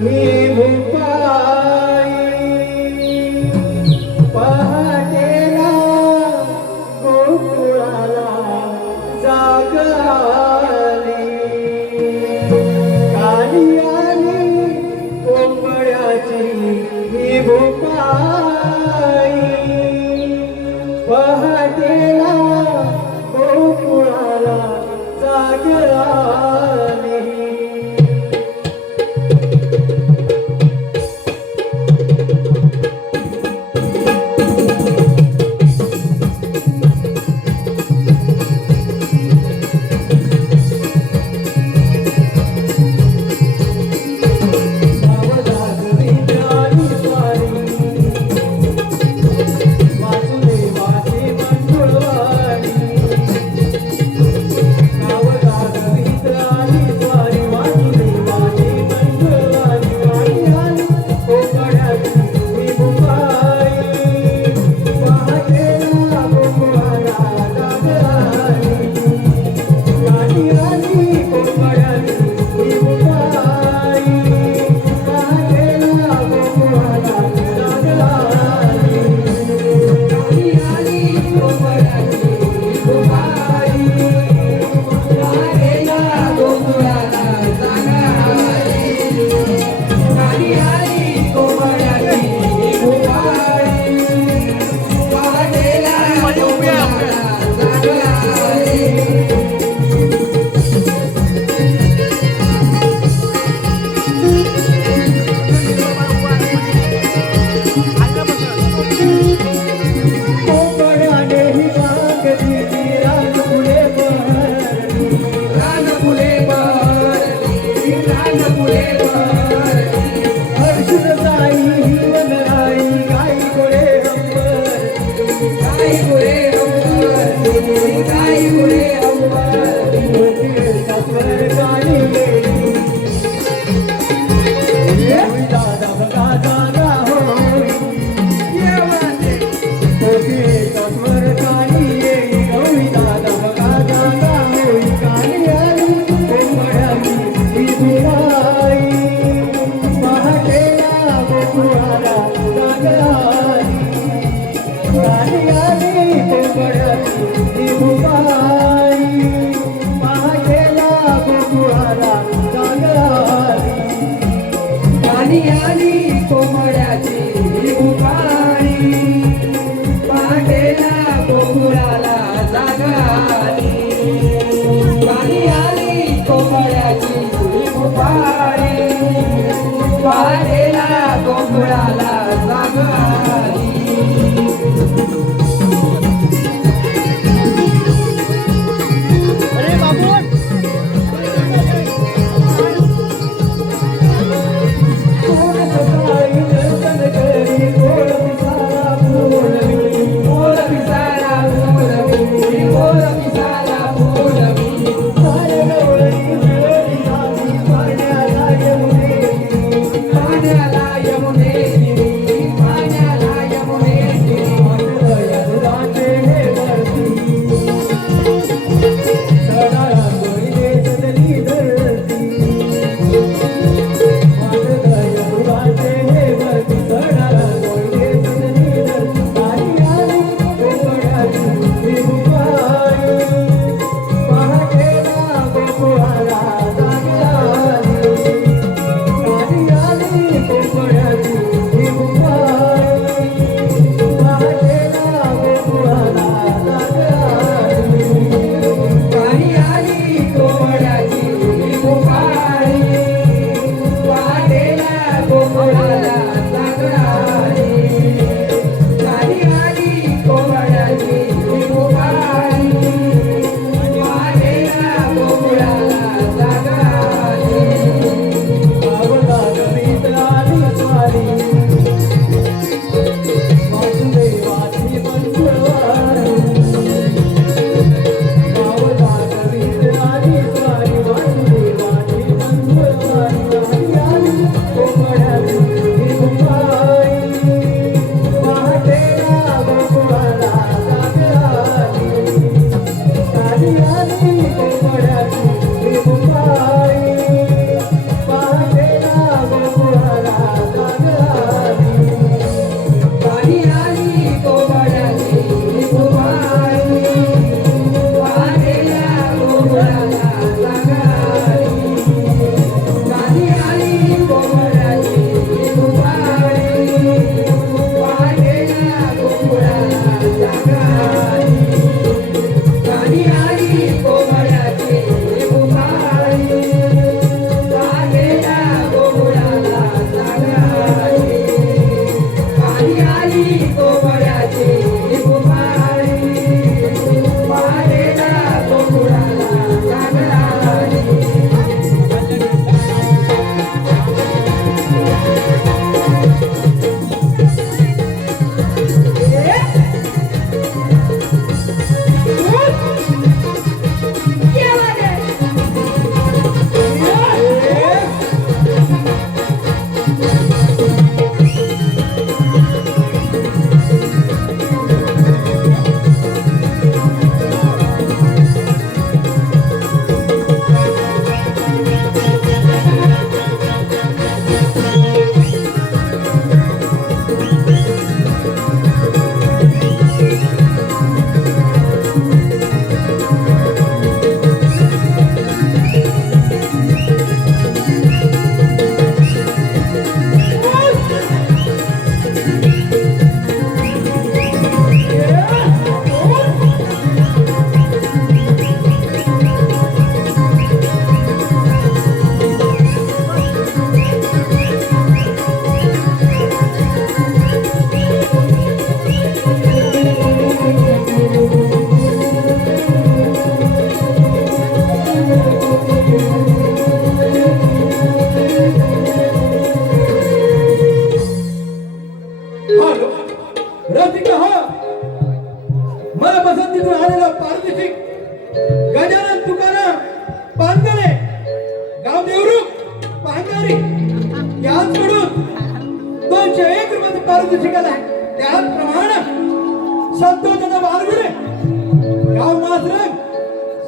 ही भूपाई पहाटेला गोकुळाला जाग आली काली आली कोंबड्याची ही भूपाई पहाटेला गोकुळाला जाग आली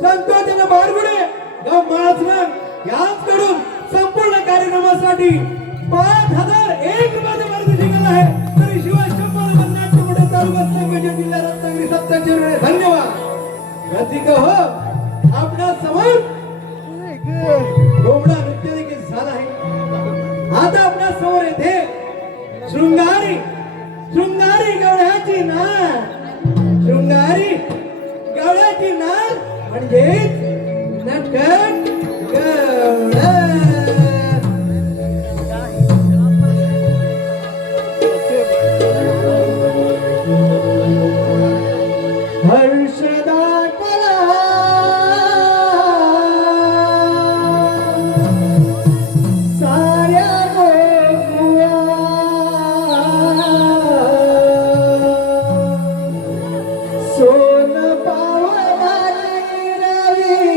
संतोषानं बारगुडे गाव माळसरंग यांकडून संपूर्ण कार्यक्रमासाठी 5001 मध्ये मार्गदर्शन केलं आहे. तरी शिवाय 100 नाट्य मोठे तालुका संघटनेचे जिल्हा रत्नागिरी सत्ताचे धन्यवाद. रसिक हो आपल्या समोर घोंगडा नृत्य देखील झाला आहे. आता आपल्या समोर येथे शृंगारी शृंगारी गवळ्याची नाळ शृंगारी गवळ्याची नाळ म्हणजे नटखट गवळा. हर्षदा कला साऱ्या गोकुळा सोन पावलाली रवी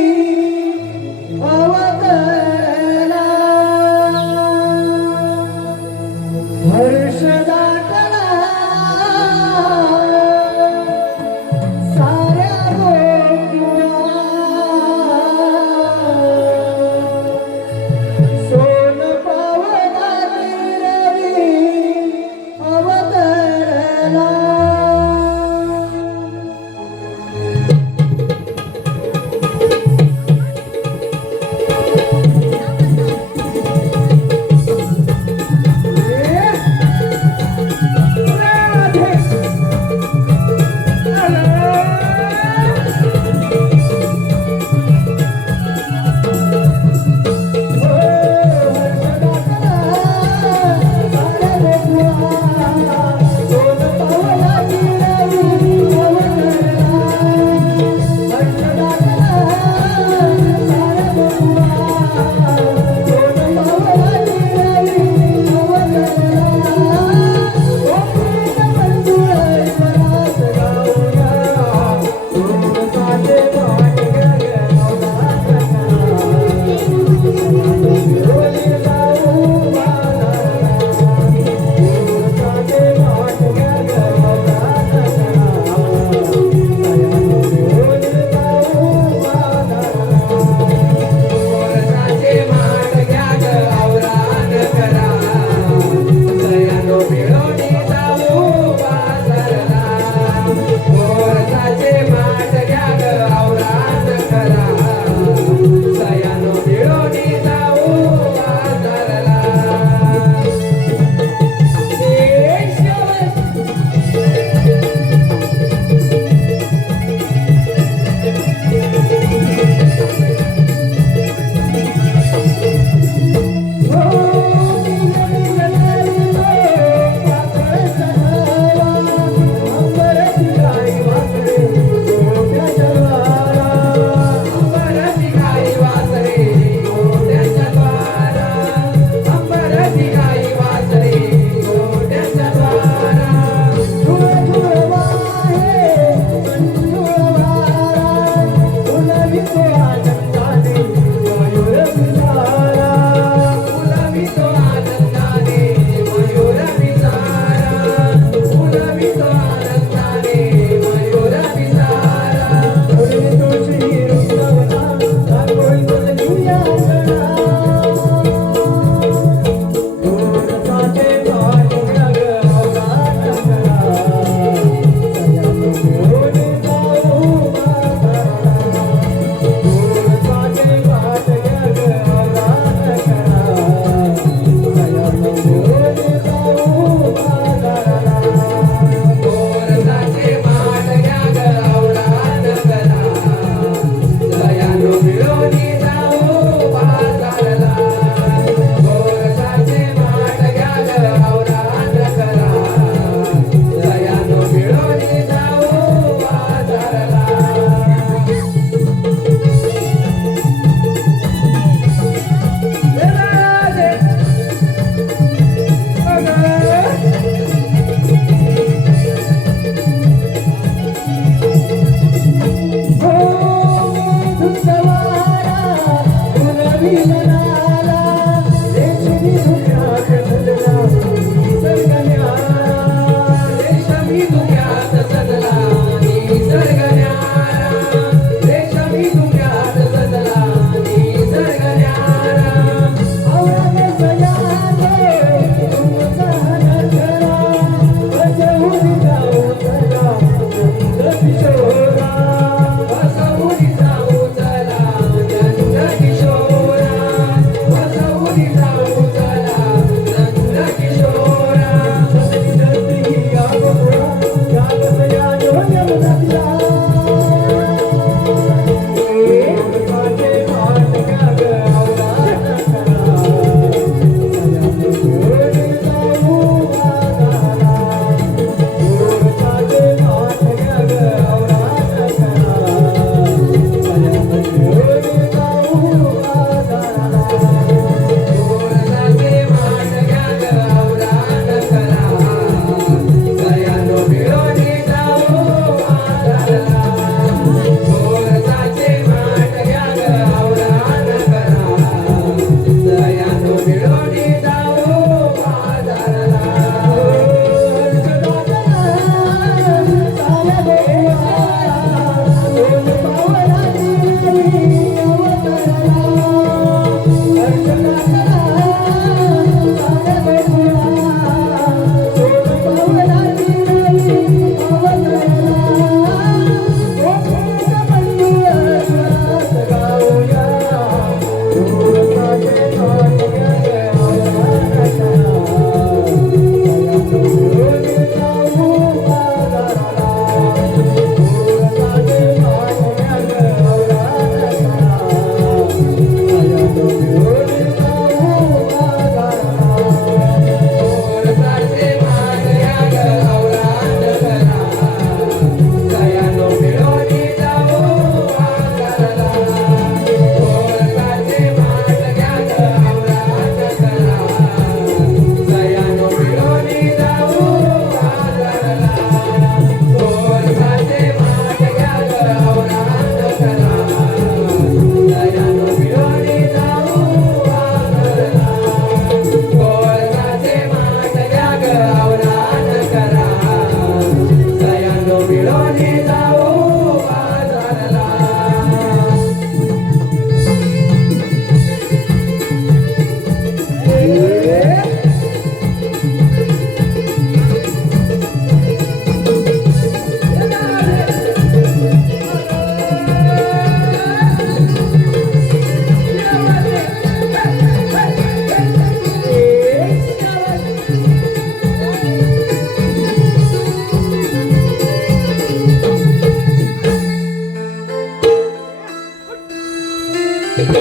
अगं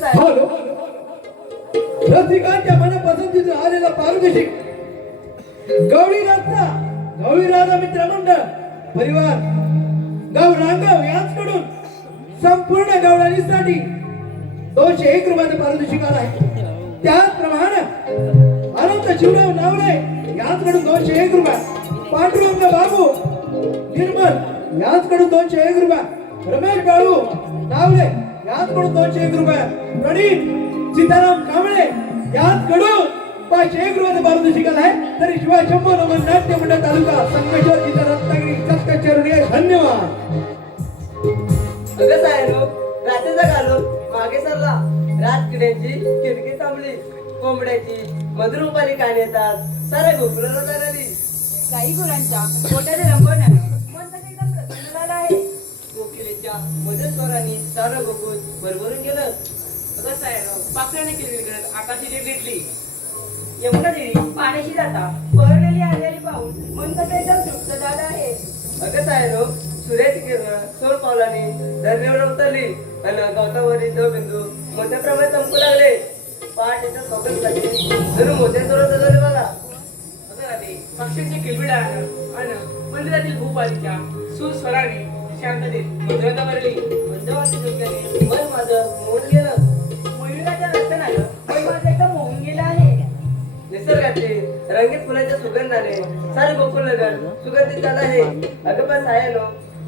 साहेब, हॅलो रसिकांच्या मनपसंतीतून आलेला पारदर्शक गवळी राजा मित्रमंडळ परिवार गाव रांगाव यांच्याकडून संपूर्ण गवळणीसाठी 201 रुपयाचा पारितोषिक आला आहे. त्याचप्रमाणे अनंत शिवराव नावले यांच्याकडून 201 रुपये, पांडुरंग बाबू निर्मल यांच्याकडून 201 रुपये, रमेश बाळू नावले यांच्याकडून 201 रुपये, प्रणीत सीताराम कांबळे यांच्याकडून 501 रुपयाचा पारितोषिक आला आहे. तरी शिवाय 100 नंबर नाट्य मंडळ तालुका संगमेश्वर जिल्हा रत्नागिरी कचकचेरुडी. धन्यवाद. अगं साहेब, रात्रीचा घालो मागे सरला. रात किड्याची खिडकी थांबली, कोंबड्याची मधुर रुपाली कान येतात. साऱ्या गोकुळाला जाणारी काही गुरांच्या पोटाच्या रंगवण्यानं मन तर एकदम प्रसन्न झालं आहे. कोकिलेच्या मधुर स्वरांनी सारं गोकुळ भरभरून गेलं. अगं साहेब, पाखराने किलबिल आकाशी जीभ घेतली. यमुना देवी पाण्याशी जाता पहरलेली हरियाली पाहून मन तर एकदम तृप्त झालं आहे. अगं साहेब, सूर्याची किरण सोड पावलांनी धरणीवर उतरली आणि गवतावरील तो बिंदू मोत्याप्रमाणे चमकू लागले. पहाटेच्या स्वप्नासाठी जणू मोत्या जोरात झाले बघा. अगं रात्री पक्ष्यांचे किलबिलानं आणि मंदिरातील भूपालीच्या सुस्वराने शांततेत मधुरता भरली. मंदवाटी झोक्याने मन माझं मोडून गेलं. मयुराच्या रचनानं मन माझं एकदम मोहून गेलं आहे. निसर्गाचे रंगीत फुलाच्या सुगंधाने सारे गोकुळ नगर सुगंधित झालं आहे. अगं पण सायानो,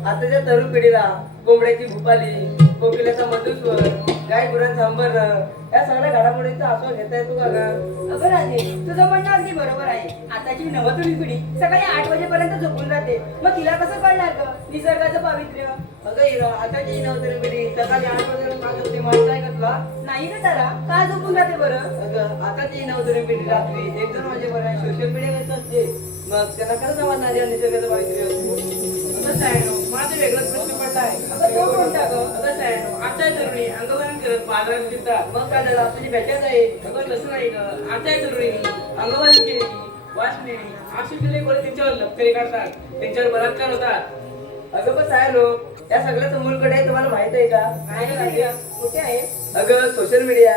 आताच्या तरुण पिढीला कोंबड्याची भूपाली, कोकिलेचा मधुर स्वर, गाय गुरांचं अंबरणं या सगळ्या घडामोडींचा आस्वाद घेता येतो का गं? अगं राधे, तुझं म्हणणं अगदी बरोबर आहे. आताची नवतरुणी पिढी सकाळी 8 वाजेपर्यंत झोपून जाते. मग तिला कसं कळणार ग निसर्गाचं पावित्र्य? अगं हिरा, आताची नवतरुण पिढी सकाळी 8 वाजेपर्यंत माझं माणसं आहे का तुला? नाही ना तारा, का झोपून जाते बरं? अगं आताची नवतरुण पिढी रात्री 1-2 वाजेपर्यंत सोशल मीडिया करत असते. मग त्यांना कसं समजणार या निसर्गाचं पावित्र्य? अगं साहेब, माझा वेगळाच प्रश्न पडला आहे. अगं तो कोणता ग? अगं साहेब, आता तरुणी अंगवरण करत बाजारात फिरतात. मग काय झालं? तुझी भेटत आहे. अगं तसं नाही गं, आता तरुणी अंगवरण केली, वाचली, अशी दिले कोणी त्यांच्यावर लपकरी काढतात, त्यांच्यावर बलात्कार होतात. अगं पण साहेब, या सगळ्याचं मूलकडे आहे तुम्हाला माहित आहे का? नाही राधे, कुठे आहे? अगं सोशल मीडिया.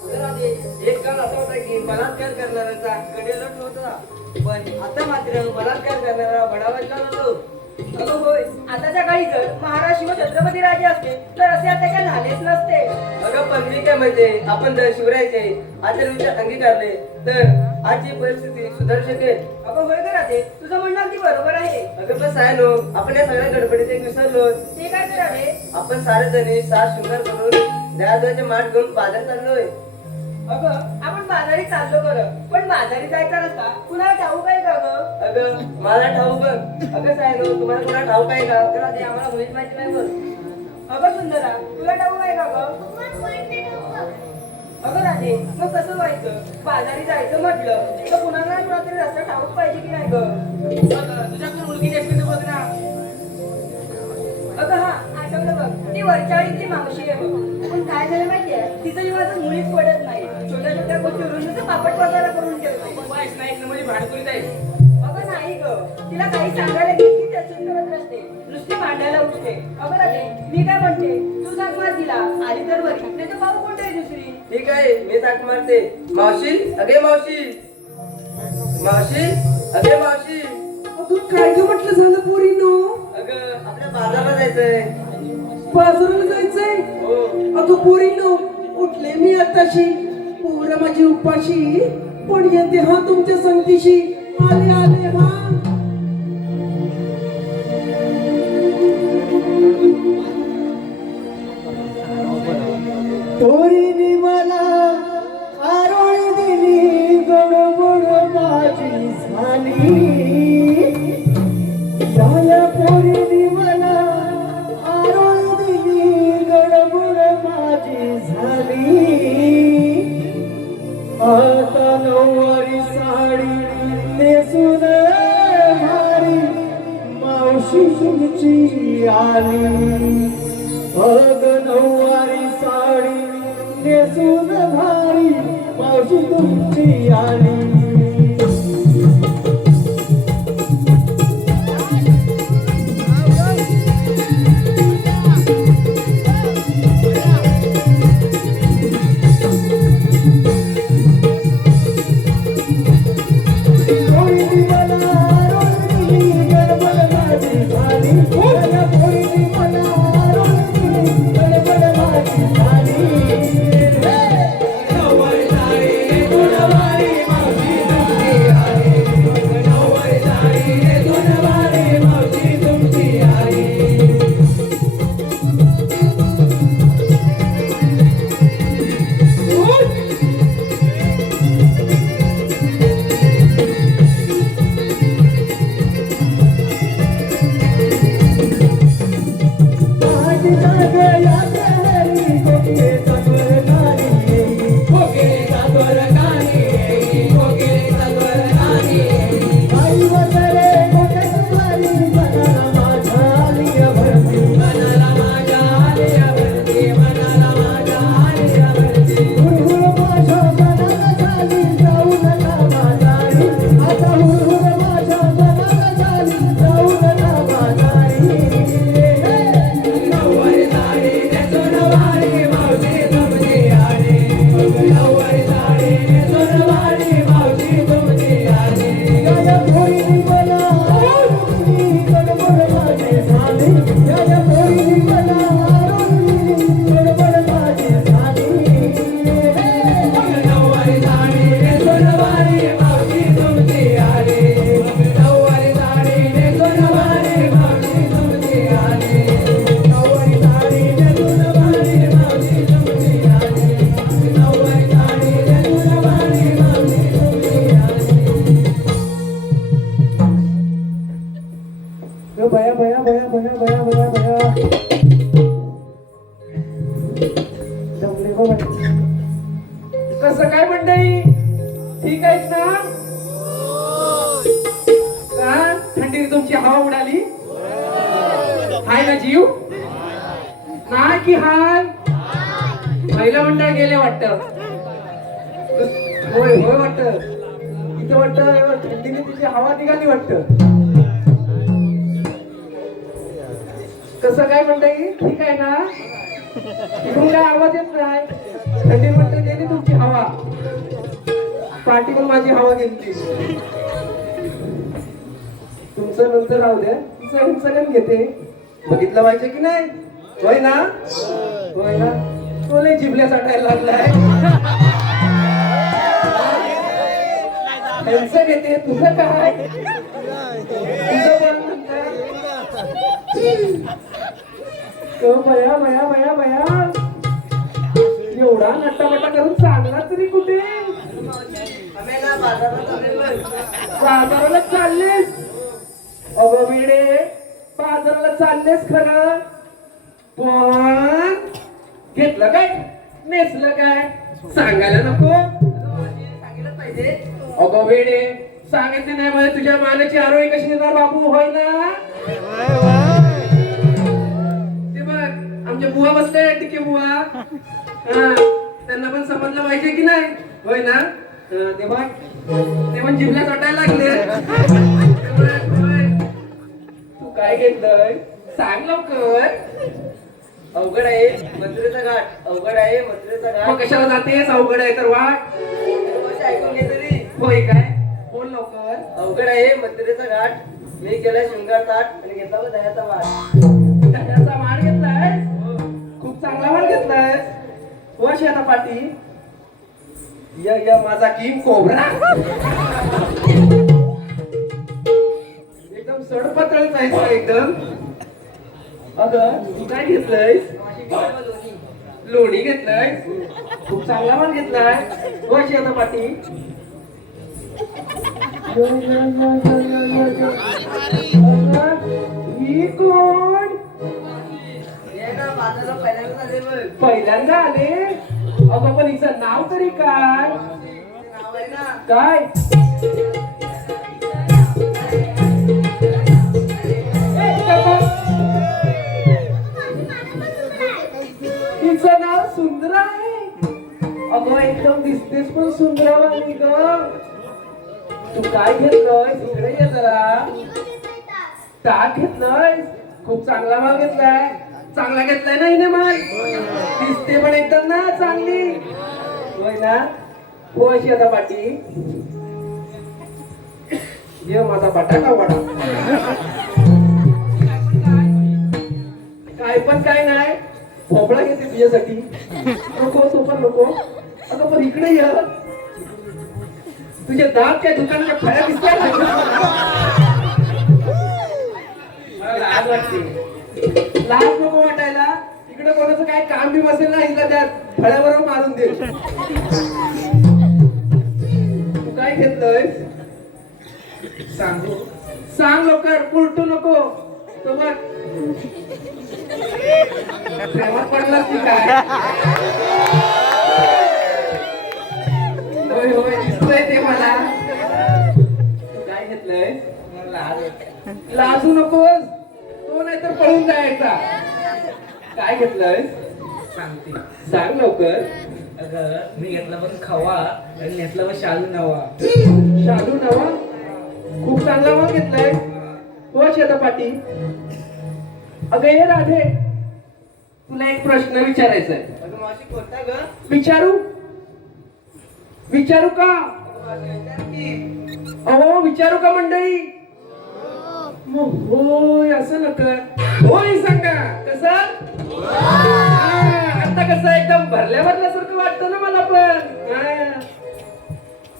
एक काळ असा होता की बलात्कार करणाऱ्याचा कडे लट होता, पण आता मात्र बलात्कार करणारा बडावायला होतो. अगं होय, आताच्या काळी जर महाराज शिव छत्रपती राजे असते तर असे आता काय झालेच नसते. अगं पण मी काय म्हणते, आपण जर शिवरायाचे आचरणविचार अंगीकारले तर आजची परिस्थिती सुधारू शकेल. अगं होय ग राधे, तुझं म्हणणं अगदी बरोबर आहे. अगं पण साहेब, आपण या सगळ्या गडबडीत एक विसरलो. ते काय तर राधे? आपण सारे जणी साज शृंगार करून देवाचे माठ घेऊन बाजार चाललोय. अगं आपण बाजारी चाललो बरं, पण बाजारी जायचा रस्ता कुणाला ठाऊक आहे का ग? अगं मला ठाऊक पण. अगं साहेब, तुम्हाला कोणा ठाऊक आहे का? अगं राधे, आम्हाला मुलीच माहिती नाही बघ. अगं सुंदरा, तुला ठाऊक आहे का ग? अगं राधे, मग कसं व्हायचं? बाजारी जायचं म्हटलं तर कुणाला ना कुणाला तरी रस्ता ठाऊक पाहिजे की नाही ग? अगं तुझ्याकडे मुलगी असते तर बघ ना. अगं हा आठवलं बघ, ती वरच्या आळीतली मावशी आहे बघ. पण काय झालं माहितीये, तिचं जीवाचं मुळीच पडत नाही. छोट्या छोट्या गोष्टीवरून तिचं पापड बाजारा करून ठेवतो. वाईस नाही ना म्हणजे भाडकुलीत आहे. अगं नाही ग, तिला काही सांगायला गेली की त्याची करत असते, नुसती भांडायला उठते. अगं राधे, मी काय म्हणते, तू जाग मार तिला, आली तर बरी, नाही तर पाहू कोणते आहे दुसरी. ठीक आहे, मी ताक मारते. मावशी, अगे मावशी, मावशी, अगे मावशी. अगं काय ग म्हटलं झालं पोरीनो? अगं आपल्या बाजारला जायचंय. बाजाराला जायचंय? हो. अगं पोरीनो, उठले मी आताशी, पोरं माझी उपाशी, पण येते हा तुमच्या संगतीशी. आले आले हा तोरीने मला आरोळी दिली गडबड माझी झाली झाल्या पोरीने मला आरोळी दिली गडबड माझी झाली आता नऊवारी साडी नेसून भारी मावशी तुमची आली अग नऊवारी साडी नेसून भारी मावशी तुमची आली पोरीनी मला आरोळी गडबड माझी झाली पोरीनी मला आरोळी गडबड माझी झाली नऊवारी साडी गुणवारी मावशी तुमची आली नऊवारी साडी गुणवारी मावशी तुमची आली बया बया बया बया बया बया बया जमले हो बाई. कसं काय मंडळी ठीक आहेत ना का थंडीने तुमची हवा उडाली हाय ना जीव नाही की हाय महिला मंडळ गेले वाटत होय होय वाटत इथे वाटत थंडीने तिची हवा निघाली वाटत कसं काय मंडळी ठीक आहे ना इकडून काय आवाज येत नाही थंडी म्हटलं गेली तुमची हवा पाठी पण माझी हवा गेली तुमचं नंतर राहू द्या तुमचं हिंसकन घेते बघितलं पाहिजे की नाही होय ना तो लय जिभल्या साठायला लागलाय हिंसक घेते तुझं काय तुझं पण बया बया बया बया एवढा नट्टामट्टा करून चांगला तरी कुठे बाजाराला चाललेस अगं वेडे बाजाराला चाललेस खरं पण घेतलं काय नेसलं काय सांगायला नको सांगितलं पाहिजे अगं वेडे सांगितले नाही म्हणजे तुझ्या मानाची आरोळी कशी देणार बाबू होय ना ते बघ आमच्या बुवा बसले टिके बुवा हा त्यांना पण समजलं पाहिजे की नाही होय ना ते बघ ते पण जिभल्या चटायला लागले तू काय घेतलंय सांग लवकर अवघड आहे मथुरेचा घाट अवघड आहे मथुरेचा मग घाट कशाला जातेस अवघड आहे तर वाट ऐकून घे तरी होय काय बोल लवकर अवघड आहे मथुरेचा घाट मी केला शृंगार ताट आणि घेतला दह्याचा वाट त्याचा वाण घेतलाय खूप चांगला वाण घेतलाय वर्ष आता पाटी या माझा किंग कोबरा अगं तू काय घेतलंयस? मावशी गोड व लोणी. लोणी घेतलंय, खूप चांगला माल घेतलाय. कशी आता पाटी? ही कोण? हे ना बाजारात पहिल्यांदा आले बघ. पहिल्यांदा आले? अगं पण हिचं नाव तरी काय? ते नाव आहे ना काय? हिचं नाव सुंदर आहे. अगं एकदम दिसतेस पण सुंदरवाणी ग. तू काय घेतलंय? इकडे ये जरा. ताक घेतलंय, खूप चांगला माल घेतलाय. चांगला घेतलाय ना हिने माल? दिसते पण एकदम ना चांगली. होय ना? हो अशी आता पाटी. ये माझा बटाटा वडा. काय पण काय नाही, भोपळा घेते तुझ्यासाठी. नको सोपर नको. अगं पण इकडे ये. तुझ्या दाबच्या दुकानाच्या फळ्या दिसतात. मला लाज वाटते. लाज नको वाटायला. इकडे कोणाचं काय काम बी बसेल ना, हिला त्या फळ्याबरोबर मारून दे. तू काय घेतलंय? सांगू? सांग लवकर, उलटू नको. तो बघ प्रेमात पडलास की काय? होय होय दिसतंय ते मला. तू काय घेतलंय? लाजू नकोस, तो नाहीतर पळून जायचा. काय घेतलंय? सांगते. सांग लवकर. अगं मी घेतला पण खवा आणि घेतला पण शालू नवा. शालू नवा, खूप चांगला माल घेतलाय. हो शेता पाटी. अगं ये राधे, तुला एक प्रश्न विचारायचा आहे. अगं मावशी कोणता ग? विचारू? विचारू का? अगं मावशी विचार की. अहो विचारू का मंडळी? मग होय असं नका. होय सांगा कसं? आता कसं एकदम भरल्या भरल्यासारखं वाटतं ना मला पण.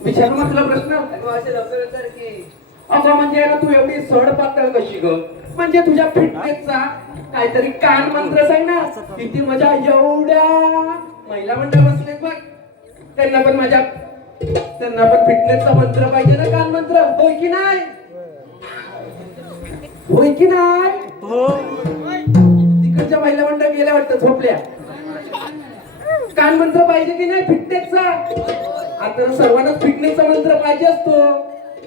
विचारू मग तुला प्रश्न. अगं मावशी लवकर विचार की. अगं म्हणजे ना तू एवढी सड पातळ कशी ग? म्हणजे तुझ्या फिटनेसचा काहीतरी कान मंत्र सांग ना. किती मजा. एवढ्या महिला मंडळ बसलेत बघ, त्यांना पण फिटनेसचा मंत्र पाहिजे ना, कान मंत्र. होय की नाही? होय की नाही? तिकडच्या महिला मंडळ गेल्या वाटतं झोपल्या. कान मंत्र पाहिजे की नाही फिटनेसचा? आता सर्वांनाच फिटनेसचा मंत्र पाहिजे असतो.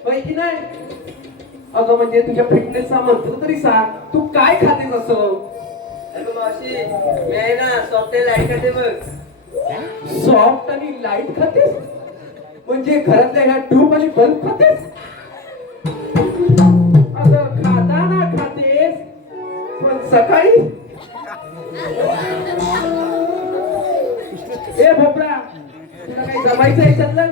होय की नाही? अगं म्हणजे तुझ्या फिटनेसचा मंत्र तरी सांग. तू काय खातेस असं? अगं मावशी मी आहे ना सॉफ्टवेअर लाईट करते बघ. सॉफ्ट आणि लाईट खातेस? म्हणजे घरातल्या ह्या ट्यूब आणि बल्ब खातेस? अगं खाताना खातेस पण सकाळी. ए भोपळा, तुला काही जमायचं याच्यातलं?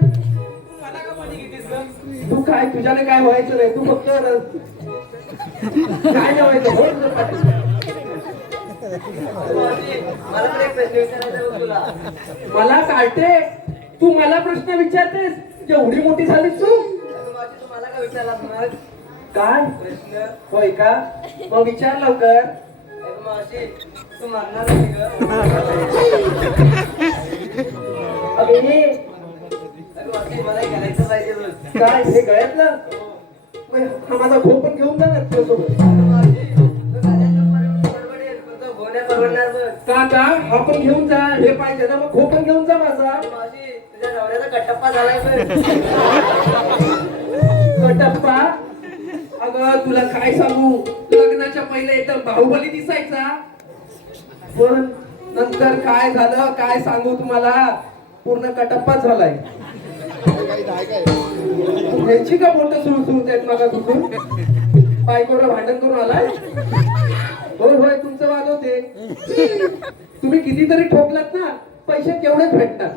मला का पाणी घेतेस ग? तू काय, तुझ्याने काय व्हायचं नाही. तू फक्त काय जेवायचं हो तुझं पाठी. अगं मावशी मला पण एक प्रश्न विचारायचा आहे बघ तुला. मला काढते, तू मला प्रश्न विचारतेस? एवढी मोठी झालीस तू? अगं मावशी तू मला का विचारलास मग काय प्रश्न? होय का? मग विचार लवकर. अगं मावशी तू मागणार नाही ग? अगं ये. अगं मावशी मला घालायचं पाहिजे बघ. काय हे गळ्यातलं? मग हा माझा घो पण घेऊन जा ना तुझ्यासोबत. अगं मावशी तू घालायचं परवडेल पण तो गोण्या परवडणार बघ. का हा पण घेऊन जा. हे पाहिजे ना, मग घो पण घेऊन जा माझा. अगं मावशी तुझ्या नवऱ्याचा कटप्पा झालाय बघ. कटप्पा? अगं तुला काय सांगू, लग्नाच्या पहिले एकदम बाहुबली दिसायचा, पण नंतर काय झालं काय सांगू तुम्हाला, पूर्ण कटप्पा झालाय. ह्याची का बोट सुरू आहेत मला तुझून? बायकोला भांडण करून आलाय? होय होय तुमचं वाजवते. तुम्ही कितीतरी ठोकलात ना, पैसे केवढेच भेटतात.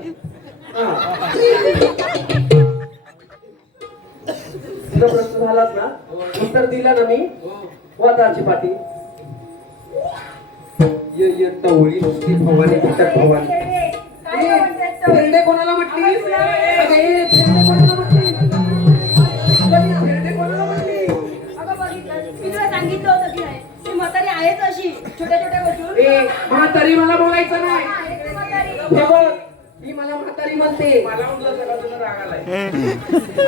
तुझा प्रश्न झालाच ना, उत्तर दिला ना मी. वादाची पाटी. ये टवळी नुसती भवानी पिटक भवानी. काय म्हणतेस तो? फेरडे कोणाला म्हटली? अगं ये फेरडे कोणाला म्हटली? फेरडे कोणाला म्हटली? अगं बघितलं, मी तुला सांगितलं होतं की नाही, ती म्हातारी आहेच अशी छोट्या छोट्या म्हातारी मला बोलायचं नाही. हा, एक म्हातारी. हे बघ, ही मला म्हातारी म्हणते. मला उठलं सगळं तुझं राग आलाय.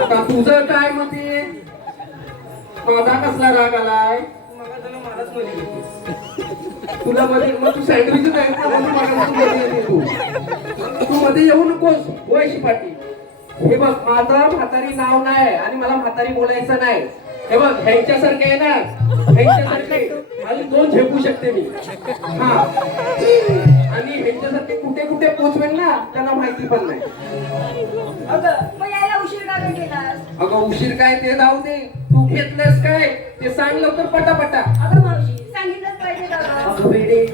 आता तुझं काय म्हणते? माझा कसला राग आलाय? मग तुला मलाच मध्ये तुला मध्ये मग तू सँडविच तू मध्ये येऊ नकोस वयशी पाटी. हे बघ, माझं म्हातारी नाव नाही आणि मला म्हातारी बोलायचं नाही. हे बघ, ह्यांच्यासारखे आहे ना, ह्यांच्यासारखे आणि 2 झेपू शकते मी. हा, आणि ह्यांच्यासारखे कुठे कुठे पोचवेल ना त्यांना माहिती पण नाही. अगं मग यायला उशीर का केलास? अगं उशीर काय ते जाऊ दे, तू घेतलंस काय ते सांग लवकर पटापटा. अगं मावशी सांगितलंच पाहिजे का गं? अगं बेडे,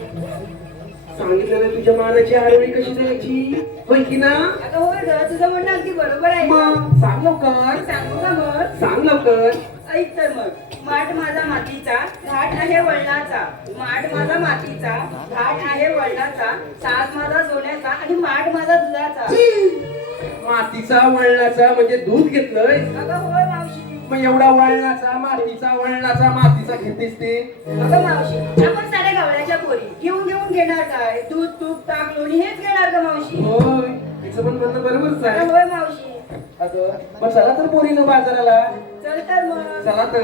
सांगितलं तुझ्या मानाची आरोळी कशी द्यायची होय की ना? अगं होय गं, तुझं म्हणणं अगदी बरोबर आहे. मग सांग लवकर, सांगू का मग? सांग लवकर. ऐक तर मग. माठ माझा मातीचा, घाट आहे वळणाचा. माठ माझा मातीचा, घाट आहे वळणाचा. साज माझा सोन्याचा आणि माठ माझा दुधाचा. मातीचा वळणाचा म्हणजे दूध घेतलंय. अगं होय मावशी. मग एवढा वळणाचा मातीचा घेतेस ते? अगं मावशी, आपण साड्या गावड्याच्या पोरी घेऊन घेणार काय? दूध तूप ताक लोणी हेच घेणार का मावशी? होय, तिचं पण म्हणणं बरोबरच आहे. अगं होय मावशी. अगं मग चला तर पोरीनं बाजाराला. चल तर मग. चला तर.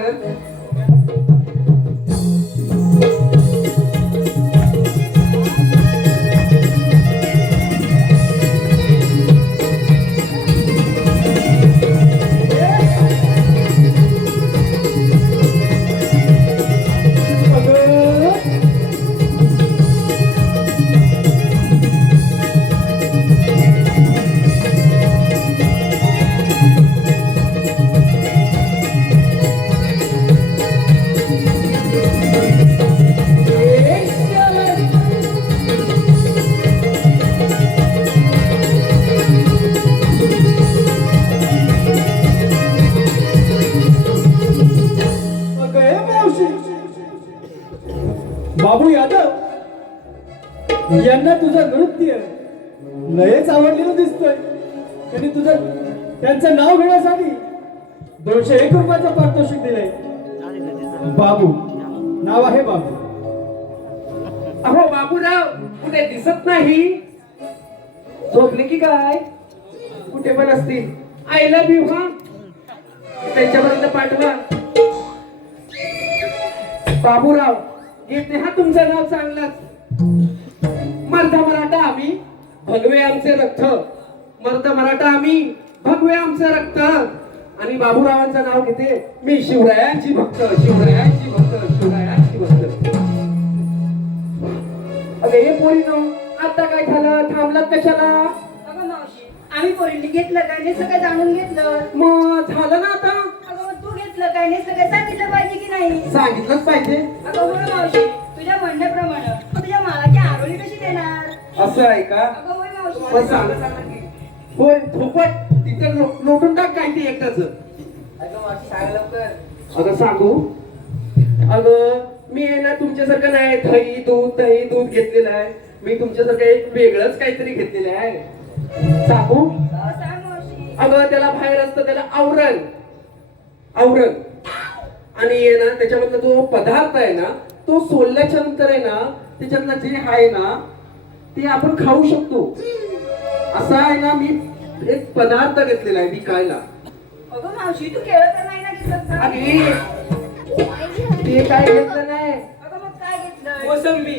अगं हे मावशी, बाबू यादव यांना तुझं नृत्य लयच आवडलेलं दिसतोय. त्यांनी त्यांचं नाव घेण्यासाठी 201 रुपयाचं पारितोषिक दिलंय. बाबू नाव आहे बाबू. अहो बाबूराव कुठे दिसत नाही? झोपले की काय? कुठे पण असतील. I love you. हा, त्यांच्यापर्यंत पाठवा. बाबूराव घेतले हा तुमचं नाव चांगलंच. मर्द मराठा आम्ही भगवे आमचे रक्त. मर्द मराठा आम्ही भगवे आमचे रक्त. आणि बाबूरावांचं नाव घेते मी. शिवरायांची भक्त, शिवरायांची भक्त, शिवरायांची भक्त. अगं हे पोरी नो, आता काय झालं? थांबलात कशाला? अगं मावशी, आम्ही पोरींनी घेतलं काय नाही सगळं जाणून घेतलं. मग झालं ना आता? अगं मग तू घेतलं काय नाही सगळं सांगितलं पाहिजे की नाही? सांगितलंच पाहिजे. अगं होय मावशी, तुझ्या म्हणण्याप्रमाणे तू तुझ्या मालाची आरोळी कशी देणार? असं आहे का? अगं होय मावशी. मग सांग. होय थोपट तिथे लोटून टाक काय ते एकटाच. अगं मावशी सांग लवकर. अगं सांगू? अगं मी आहे ना तुमच्यासारखं नाही दही दूध घेतलेलं आहे. मी तुमच्यासारखं एक वेगळंच काहीतरी घेतलेलं आहे. सांगू? हो, सांग मावशी. अगं त्याला बाहेर असतं त्याला आवरण. आणि आहे ना त्याच्यामधला जो पदार्थ आहे ना तो सोलल्याच्या नंतर आहे ना त्याच्यातलं जे आहे ना ते आपण खाऊ शकतो. असा आहे ना मी एक पदार्थ घेतलेला आहे विकायला. अगं मावशी, तू केळं तर नाही ना घेतलं का? आणि ते काय घेतलं नाही. अगं मग काय घेतलं? मोसंबी.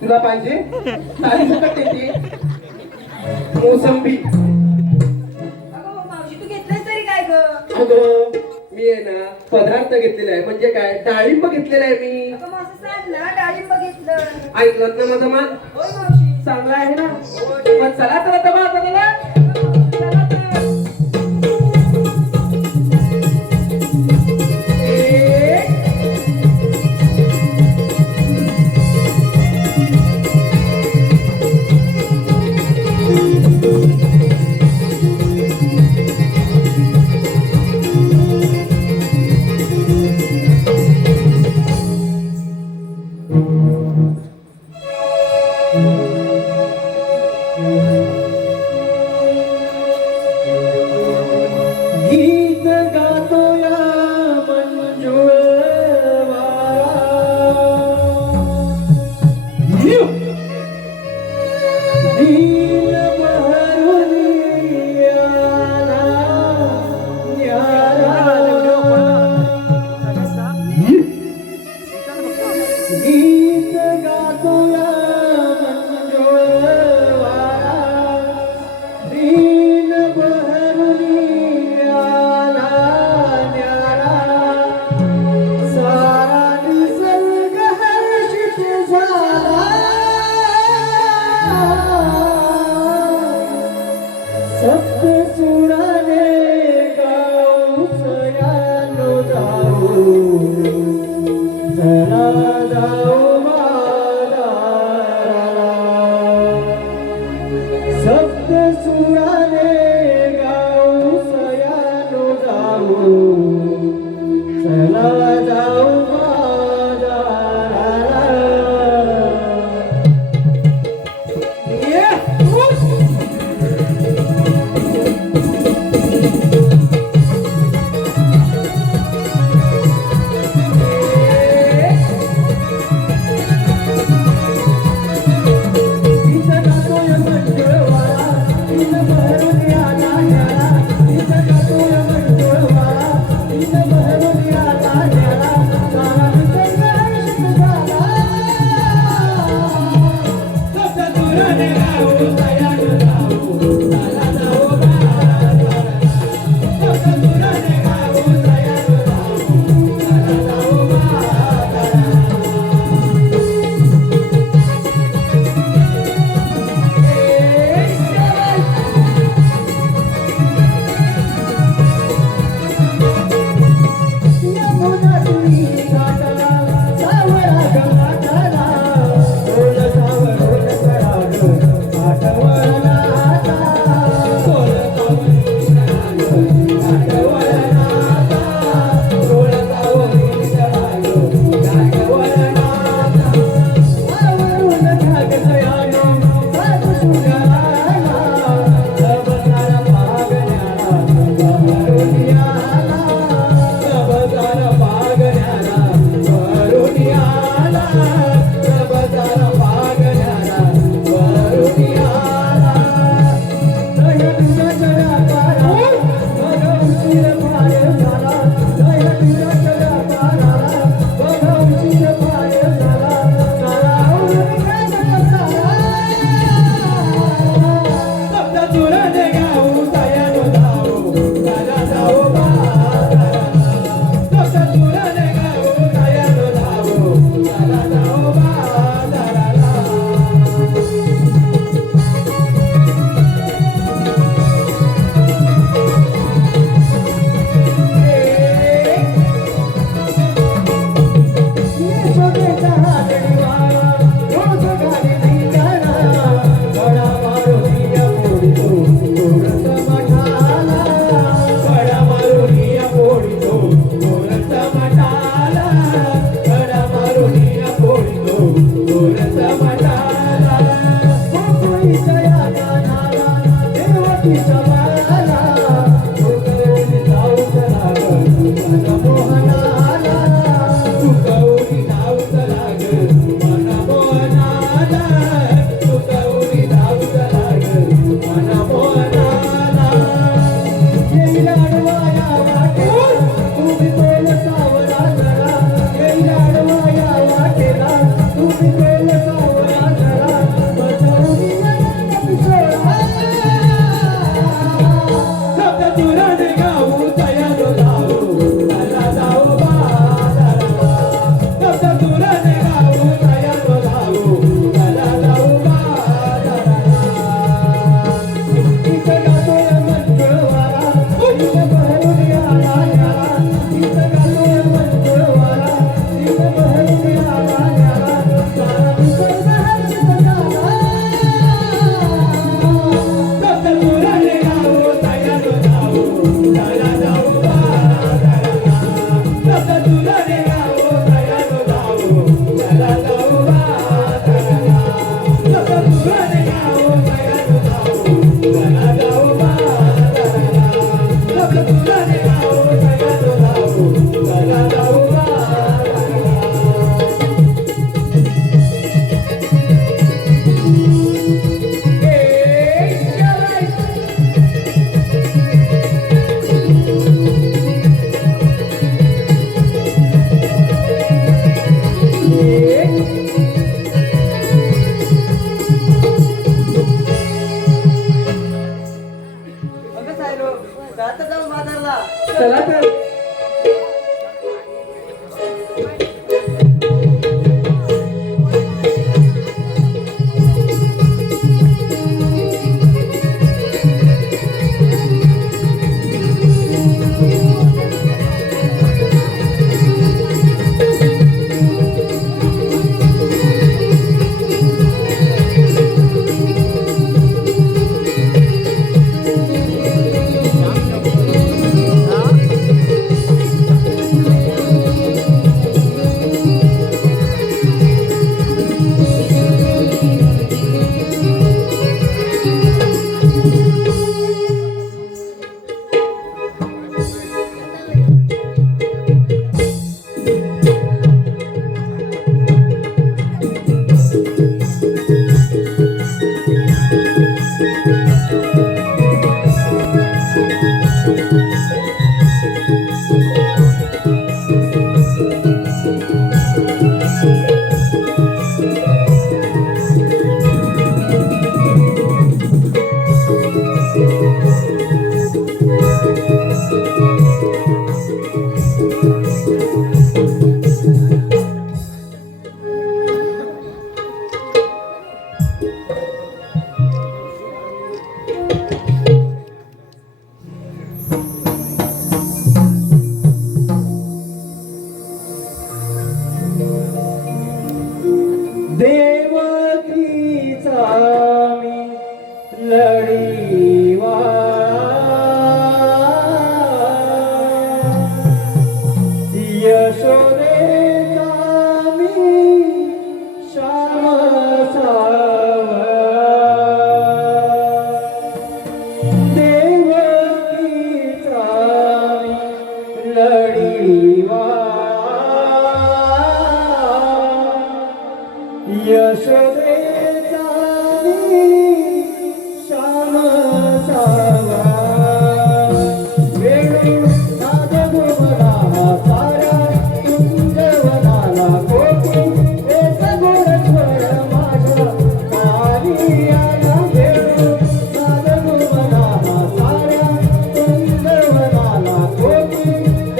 तुला पाहिजे? चाळीस सकट येते मोसंबी. अगं मग मावशी, तू घेतलंस तरी काय ग? अगं मी आहे ना पदार्थ घेतलेला आहे. म्हणजे काय? डाळिंब घेतलेला आहे मी. अगं मग असं सांग ना, डाळिंब घेतलं. ऐकलं ना माझं मान? होय मावशी. चांगला आहे ना? मग चला तर आता बाजाराला. चला तर. चला जाऊ बाजाराला. ये, उठ. चला तर लढीवा यशोदेचा श्याम सावा वेणू नाद गोमला सारा कुंजवनाला कोटी एक गोड स्वर माझ्या पारी आला वेणू नाद गोमला सारा कुंजवनाला कोटी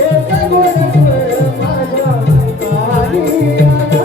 एक गोड स्वर माझ्या पारी आला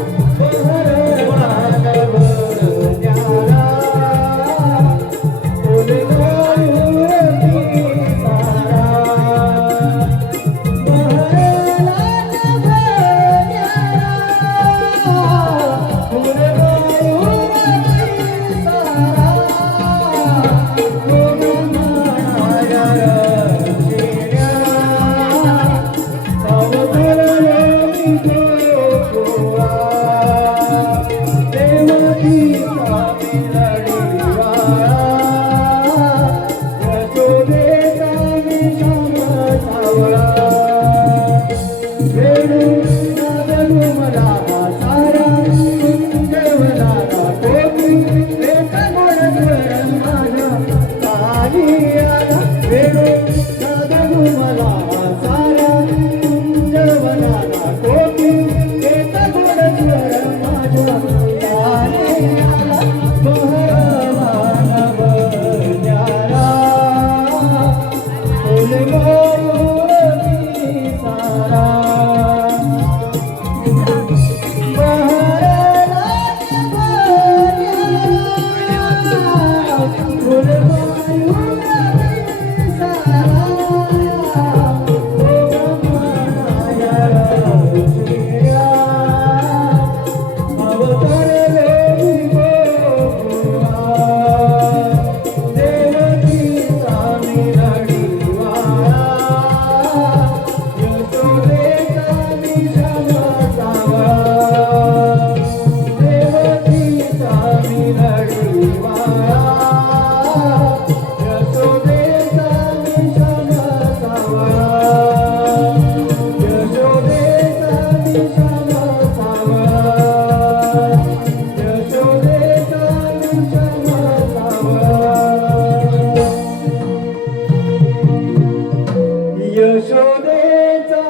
यशोदेचा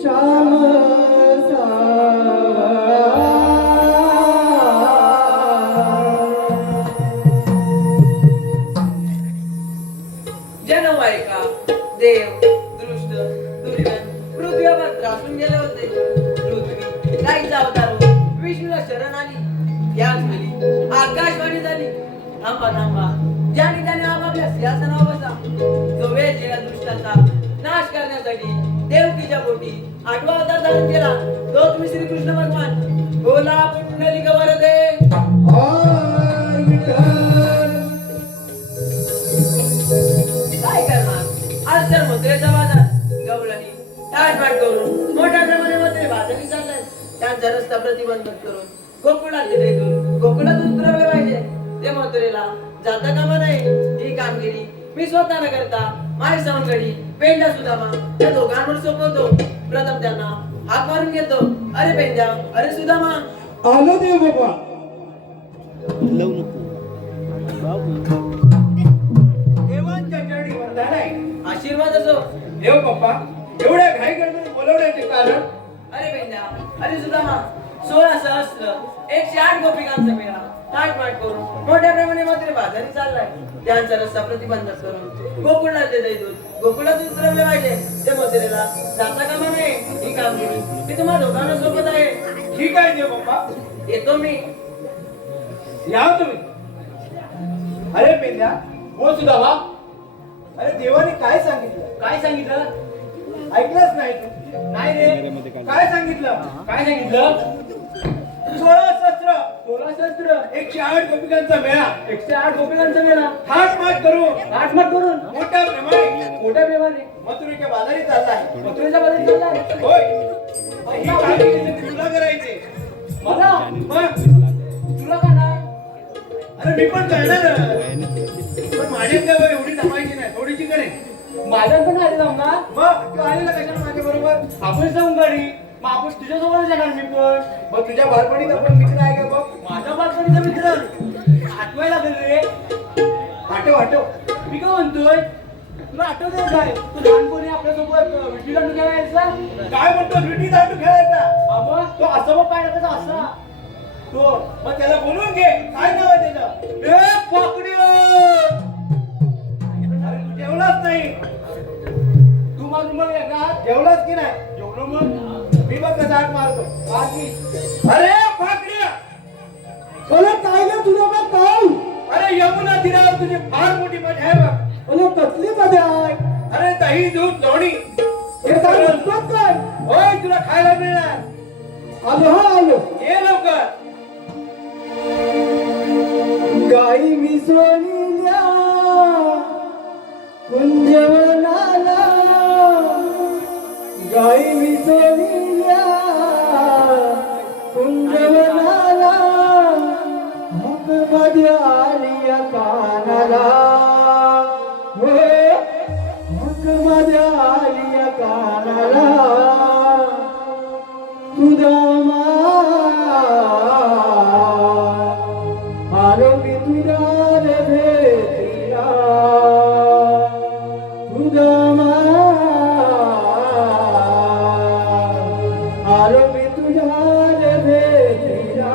श्याम जन्म आहे का देव दृष्ट दुर्जन पृथ्वीवर त्रासून गेले होते. पृथ्वी गाईचा अवतार होऊन विष्णूला शरण आली. याच वेळी आकाशवाणी झाली, थांबा थांबा, ज्याने त्याने आपापल्या सिंहासनावर बसा. जो वेळ दिला दृष्टांचा नाश करण्यासाठी देवकीच्या पोटी 8वा अवतार धारण केला, तो तुम्ही श्रीकृष्ण भगवान. बोला पुंडलिक वरदे. काय करणार आज तर मुद्रेचा बाजार गवळणी ताटपाट करून मोठ्या प्रमाणे मध्ये बाजारी चाललाय. त्यांचा रस्ता प्रतिबंधित करून गोकुळात करून गोकुळातून उतरवले पाहिजे. ते मथुरेला जाता कामा नाही. ही कामगिरी मी स्वतः न करता माझे सवंगडी पेंडा सुदामा या दोघांवर सोपवतो. प्रथम त्यांना हाक मारून घेतो. अरे पेंडा, अरे सुदामा. आलो देव बाबा. देवांच्या चरणी वरदान आहे. आशीर्वाद असो. देव बाप्पा, एवढ्या घाई करता बोलवण्याचे कारण? अरे पेंडा, अरे सुदामा, 16 सहस्त्र 108 गोपिकांचा मेळा ताटमाट करून मोठ्या प्रमाणे मात्र बाजारी चाललाय. त्यांचा रस्ता प्रतिबंधित करून गोकुळात देता येतो. गोकुळातून उतरवले पाहिजे. ते मथुरेला जाता कामा नये. ही कामगिरी मी तुम्हा दोघांना सोबत आहे. ठीक आहे देव बाप्पा, येतो मी. या तुम्ही. अरे पेंद्या, हो सुदामा. अरे देवाने काय सांगितलं? काय सांगितलं? ऐकलंच नाही तू? नाही रे. काय सांगितलं? काय सांगितलं? 16 शस्त्र 16 शस्त्र 108 गोपिकांचा मेळा 108 गोपिकांचा मेळा थाटमाट करून ताटमाट करून मोठ्या प्रमाणे मोठ्या प्रेमाने मथुरेच्या बाजारी चाललाय. मथुरेच्या बाजारी चाललाय. होय, ही कामगिरी तुला करायचे. मला मग तुला का नाही? अरे मी पण करणार, पण माझ्यात काय एवढी जमायची नाही, थोडीशी करेन. माझ्या पण आले जाऊ ना मग तू आलेला कशाला माझ्या बरोबर? आपण जाऊन गाडी मग आपण तुझ्यासोबतच येणार मी पण मग तुझ्या बालपणीचा पण मित्र आहे का बघ? माझ्या बालपणीचा मित्र आठवायला लागेल रे आठव आठव. मी काय म्हणतोय तुला आठवतंय काय तू लहानपणी आपल्यासोबत विटी दांडू खेळायचा काय म्हणतो विटी दांडू खेळायचा? मग तो असं मग पाहिजे त्याचा असा तो मग त्याला बोलवून घे. काय नाव आहे त्याचं? ए पाकड्या अरे तू जेवलाच नाही. तू मग मग एकदा जेवलाच की नाही? जेवलो मग मी बघ कसा हात मारतो. बाकी अरे पाकड्या, अरे काय रे तुला बघ काय अरे यमुना तीरावर तुझी फार मोठी मजा आहे बघ. अरे कसली मजा आहे अरे दही दूध लोणी हे काय म्हणतात काय होय तुला खायला मिळणार. आलो हा आलो ये लवकर. गाई मी सोनिल्या कुंजवनाला गाई मी सोनिल्या कुंजवनाला मग माझ्या आलिया कानाला हो मग माझ्या आलिया कानाला तुझा आलो मी तुझ्या रे भेटीला तुझा आलो मी तुझ्या रे भेटीला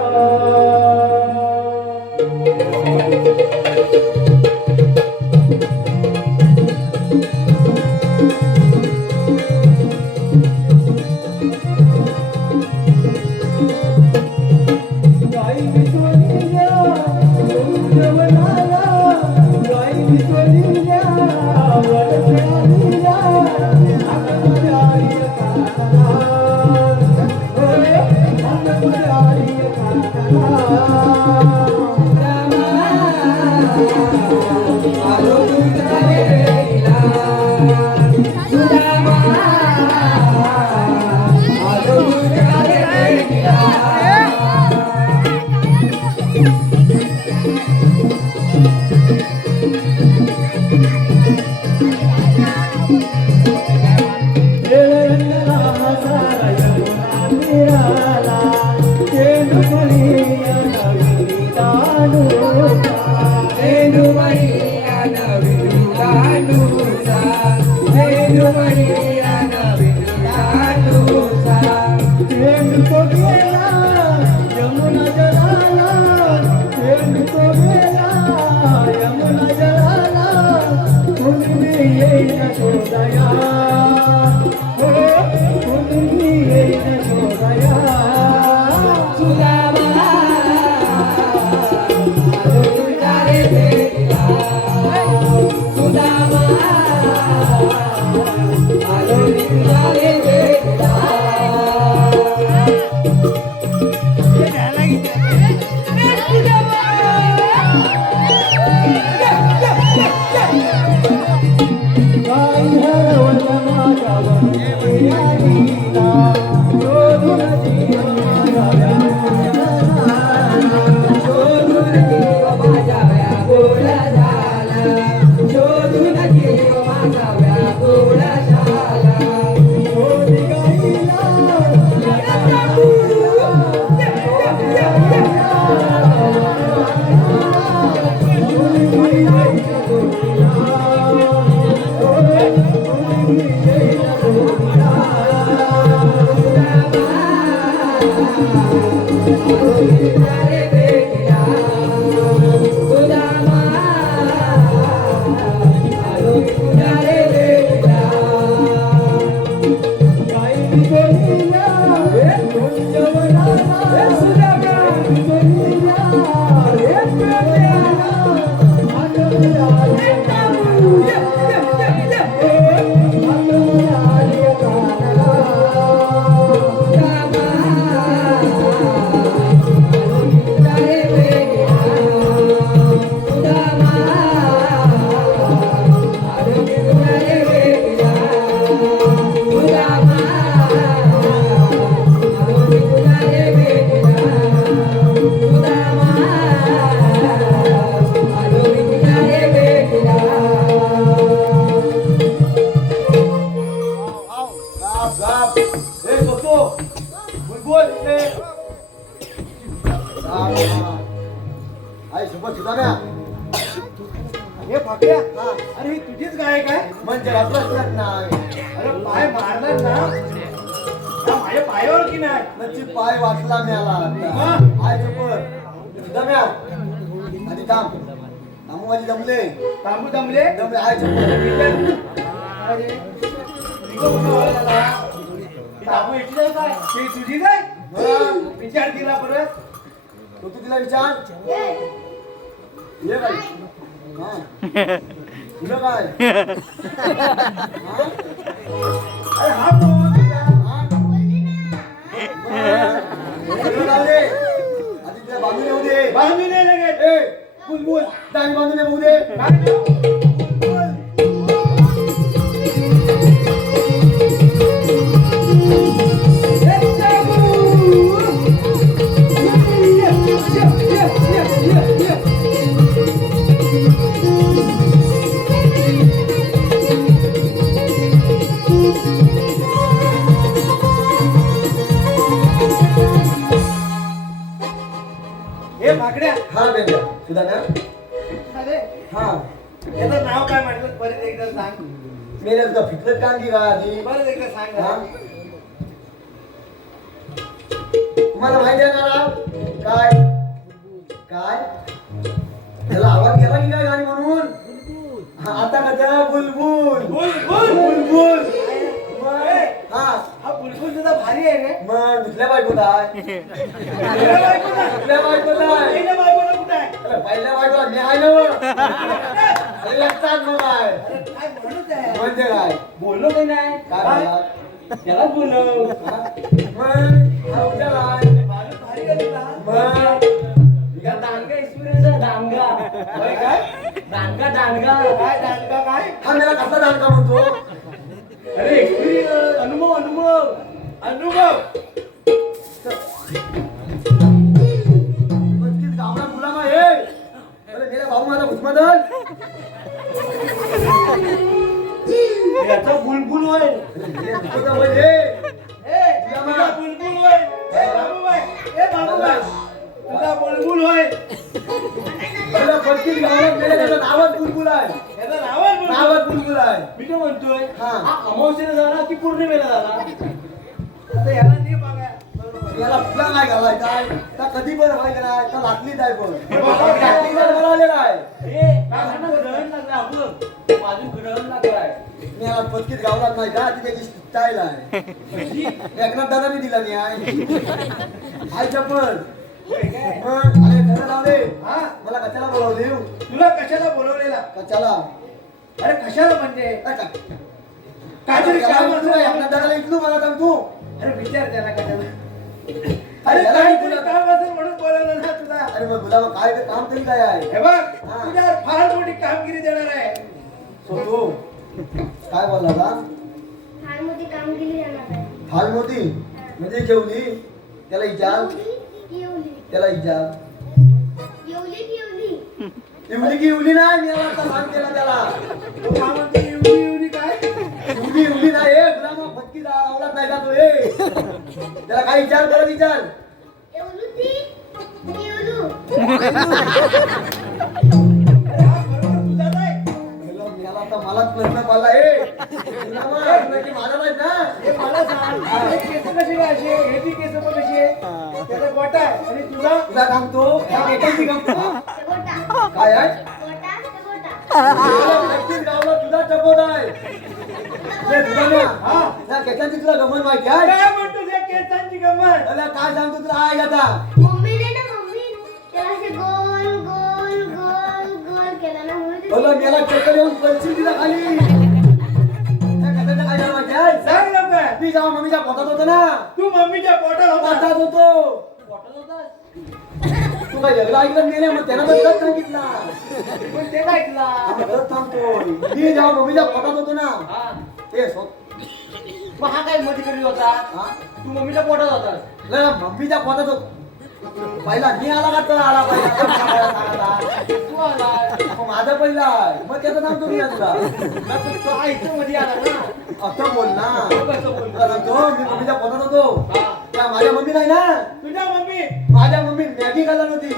गाई मी सोनिल्या कुंजवनाला गाई मी सोनिल्या वरखेळीला माझ्या आलिया कानाला होय माझ्या आलिया कानाला आलो तुझ्या भेटीला सुदामा आलो तुझ्या भेटीला यमुना जलाला यमुना जलाला कुणी येईन शोधया हो कुणी येईन शोधया सुदामा आलो तुझ्या रे भेटीला सुदामा आलो तुझ्या रे भेटीला गाई हरवल्या मागावर येईना, शोधून जीव माझ्या व्याकुळा झाला. शोधून जीव माझ्या व्याकुळा झाला. शोधून जीव माझ्या व्याकुळा झाला. शोध गाईला, ए बघतो बुलबुल इकडे आई सोबत सुद्धा म्या हे फाकड्या अरे ही तुझीच गाय काय म्हणजे आपलाच नाही अरे पाय मारणार ना हा, माझ्या पायावर की नाही नक्की पाय वाचला म्याला हा. आई सोबत सुद्धा म्या आणि थांब थांबू माझी जमले तांबू जमले जमले आई सोबत अरे तांबू इथले काय ही तुझी काय विचार केला परत तू तिला विचार ये काय हा तुला काय हा? अरे हा कोण सगळं जाऊ दे. आधी तिला बांधून येऊ दे बांधून नाही लगेच ए बुलबुल दाढी बांधून येऊ दे काय नाव? हे फाकड्या हा बेंद्या सुद्धा ना अरे हा याचं नाव काय म्हटलं परत एकदा सांग मेल्या तुझा फिटलं काम की का आधी परत एकदा सांग हा? ना. तुम्हाला माहिती आहे ना राव? काय काय त्याला आवाज गेला की काय गाणी म्हणून हा, आता कसं बुलबुल बुलबुल बुलबुल ए, हा हा बुलबुल सुद्धा भारी आहे रे मग दुसऱ्या बायकोत आहे तुझ्या बायकोला? दुसऱ्या बायकोत आहे पहिल्या बायकोला कुठं आहे? अरे, पहिल्या बायकोला मी आहे ना अरे लागतात मग आहे अरे, काय म्हणत आहे? म्हणजे काय बोललो काही नाही काय बोलला? त्यालाच बोललो हा? मग हा उद्याला आहे. माणूस भारी का तुला? मग या दांडगा experience आहे, दांडगा. होय काय? दांडगा काय दांडगा काय हा मला कसा दांडका म्हणतो अरे एक्सपिरियन्स अनुभव पत्कीत गावडा गुलाम आहे अरे मेरा भाऊ माझा भुजमदल याचा बुलबुल होय म्हणजे तुझा बुलबुल होय बाबूबाई तुझा बुलबुल होय पहिला पत्कीत गावडा मेला त्याचं नावच बुलबुल आहे याचं नावच बुलबुल. नावच बुलबुल आहे मी काय म्हणतोय हा. हा अमावस्येला झाला की पौर्णिमेला झाला आता याला नाही बघा बरोबर. याला फुला काय घालाय काय का कधी पण काय कराय का लागलीच आहे पण बाबा, लागलीच बनवलेला आहे काय म्हणणार ग्रहण लागलं आपलं माझून ग्रहण लागलाय मी याला पत्कीत गावला नाही का ती त्याची स्टाईल आहे एकनाथ दादा मी दिला नाही आहे आईच्या पण मग अरे खरं जाऊ दे हा मला कशाला बोलवले तुला कशाला बोलवलेला कशाला अरे कशाला म्हणजे काहीतरी काम असलं एकनाथ दादाला इथलं मला सांग तू अरे विचार त्याला कशाला अरे अरे त्याला काहीतरी तुला- काम असेल म्हणून बोलवलं ना तुला अरे मग तुला मग काय ते काम तरी काय आहे हे बघ हा. तुझ्यावर फार मोठी कामगिरी देणार आहे सोटू काय बोलला का फार मोठी कामगिरी देणार आहे. फाल मोठी म्हणजे जेवली त्याला विचार येवली त्याला विचार येवली की येवली इवली की इवली नाही मी याला आता सांग केला त्याला तो काय म्हणतो एवढी काय इवली इवली नाही ए तुला मग फटकी आवडत नाही का तो ए त्याला काय विचार करत विचार येवलू ती येवलू अरे हा बरोबर तुझाच आहे पहिलं मी याला आता मलाच प्रश्न पडला ए तुला मग नक्की माझा नाही ना हे मला सांग हे केस कशी काय अशी आहे? ह्याची केस पण कशी आहे त्याचा गोटा आहे आणि तुझा तुला सांगतो त्या एकाची गप्पा गोटा काय आहे गोटा गोटा तुला नक्कीच गावला तुझा चपोत आहे ते तुला ना हा त्या केसांची तुला गमत माहिती आहे काय म्हणतो त्या केसांची गंमत त्याला काय सांगतो तुला आहे आता मम्मीने ना मम्मी त्याला असे गोल गोल गोल गोल केला ना म्हणून ते- बोला मेला चक्कर येऊन पंचवीस दिला खाली त्या केसांचं काय झालं माहिती आहे सांग लवकर मी जेव्हा मम्मीच्या पोटात होतो ना तू मम्मीच्या पोटात होता पोटात होतो तू काय जगला ऐकलं मेले मग त्यानं बद्दल सांगितला पण ते काय ऐकला आम्ही परत थांबतो मी जेव्हा मम्मीच्या पोटात होतो ना हा ते मग हा काय मध्ये करी होता हा तू मम्मीच्या पोटात होता नाही, मम्मीच्या पोटात होतो पहिला मी आला का तर आला पहिला तू आला मग माझा पहिला आहे मग त्याचं सांगतो मी तुला तो आईचं मध्ये आला ना असं बोल ना. कसं बोल? तुला सांगतो, मी मम्मीच्या पोटात होतो. त्या माझ्या मम्मी नाही ना, तुझ्या मम्मी माझ्या मम्मी मॅगी खाल्ला नव्हती.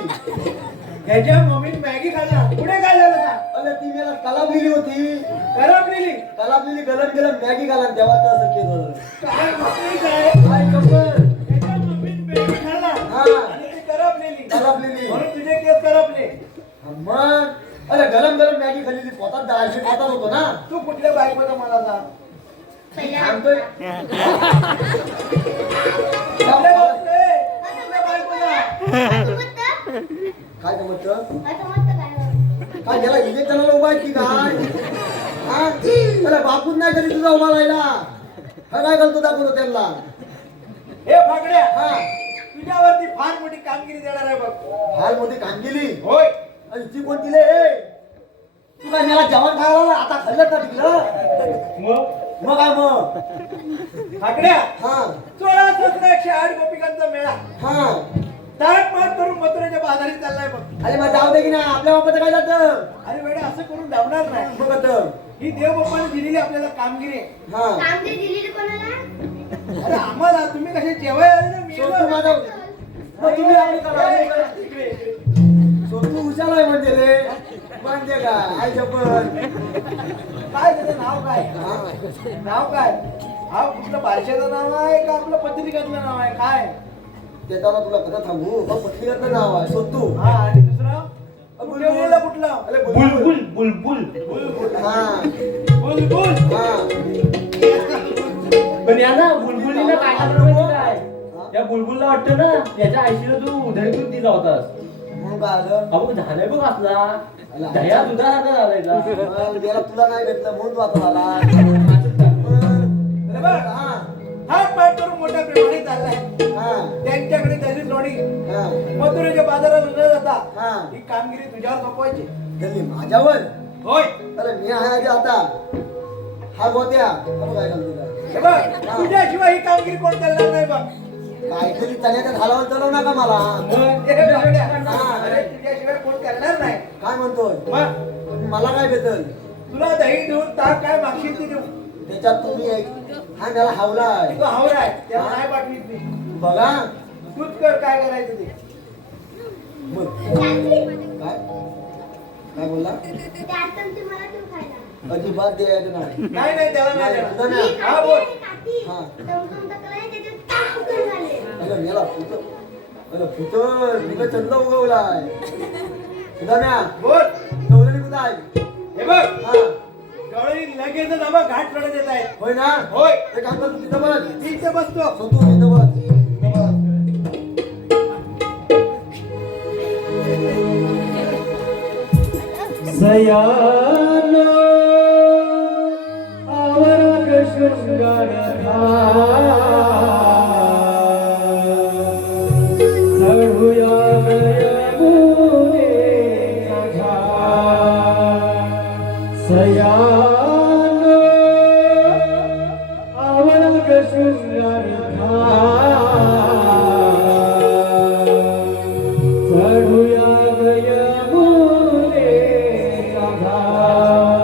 ह्याच्या मम्मी मॅगी खाल्ला. पुढे काय झालं का? अरे ती मला कलाबलेली होती. करपलेली. कलाबलेली गलम गलम मॅगी खाल्ला आणि तेव्हा तसं केलं. काय म्हणते काय? काय गप्पर. ह्याच्या मम्मीने मॅगी खाल्ला हा. आणि ती करपलेली. कलाबलेली. म्हणून तुझे केस करपले. मग अरे गरम गरम मॅगी खाल्ली पोटात दाळशी पोटात होतो ना. तू कुठल्या बायकोचा मला सांग? सांगतोय कुठल्या बायकोचा? कुठल्या बायकोचा? काय गमत काय त्याला इलेक्शनाला उभा आहे की काय? हा? त्याला बापूच नाही तरी तुझा उभा राहिला. हा काय घालतो दाखवतो त्यांना. हे फाकड्या, हा तुझ्यावरती फार मोठी कामगिरी देणार आहे बघ. हाल मध्ये कांगिली होय. आणि ती कोणती ले तू काय मला जेवण खायला लावलं? आता खाल्लं का तिकडं? मग काय मग? फाकड्या, हा 16,108 गोपिकांचा मेळा हा ताट माट करून मथुरेच्या बाजारी चाललाय बघ. अरे मग जाऊ दे की ना आपल्या बापाचं काय जातं? अरे वेळा असं करून धावणार नाही. मग आता ही देवबापाने दिलेली आपल्याला कामगिरी आहे. हा कामगिरी दिलेली कोणाला? अरे आम्हाला तुम्ही कसे जेवाय आले ना मी सोनू माझा मग तुम्ही आपली करा. सोनू हुशार आहे म्हणजे रे म्हणजे काय आई जपन काय त्याचं नाव काय? नाव काय? हा कुठलं बारशाचं नाव आहे का आपलं पत्रिकातलं नाव आहे काय? ते त्याला तुला कसं थांबू मग पत्रिकाचं नाव आहे सोनू. हा आणि दुसरं ठेवलेलं कुठलं? अरे बुलबुल बुलबुल. हा बुलबुल. हा पण या ना बुलबुलीला काय झालं माहिती काय? त्या बुलबुलला वाटतं ना याच्या आईशीला तू उधळीतून दिला होतास. मग काय आलं? अहो झालंय बघ असला दह्या दुधासारखा झालायचा. मग त्याला तुला नाही भेटलं म्हणून तू आता झाला. अरे बघ, हा हात पाय करून मोठ्या प्रेमाने चाललाय. हा त्यांच्याकडे त्याची जोडी हा मथुरेच्या बाजारात न जाता हा ही कामगिरी तुझ्यावर सोपवायची. गल्ली माझ्यावर. होय. अरे मी आहे आधी आता हा गोत्या हा बघ काय घालतो तुला. हे बघ, तुझ्याशिवाय ही कामगिरी कोण करणार नाही बघ. काहीतरी चण्याच्या झाडावर चढवू नका मला. हे बावड्या. अरे तुझ्याशिवाय कोण करणार नाही. काय म्हणतोय मग मला काय भेटल? तुला दही देऊन ताक काय मागशील ते देऊ. त्याच्यात तुम्ही हा त्याला हावलाय तो हावर आहे त्याला नाही पाठवीत मी. बघा. तूच कर काय करायचं ते. मग काय काय बोलला? त्यात तुमची मला तू खायला. अजिबात द्यायचं नाही. नाही नाही त्याला नाही नाही, देणार. तुझं नाही. हा बोल. हा. टमटम टाकलाय त्याच्यात टाक उकळून झाले. अरे मेला फुट अरे फुट तुला चंद उगवलाय. तुझा म्या बोल. गवळणी कुठं आहे? हे बघ, हा गवळी लगेच बाबा घाट चढत येत आहेत. होय ना? होय. ते काम कर तू तिथं बघ. मी इथे बसतो. सोतू तिथं बघ. तिथं बघ. सयानो आवराग शृंगार चढूया यमुनेचा घाट. सयानो आवराग शृंगार चढूया यमुनेचा घाट.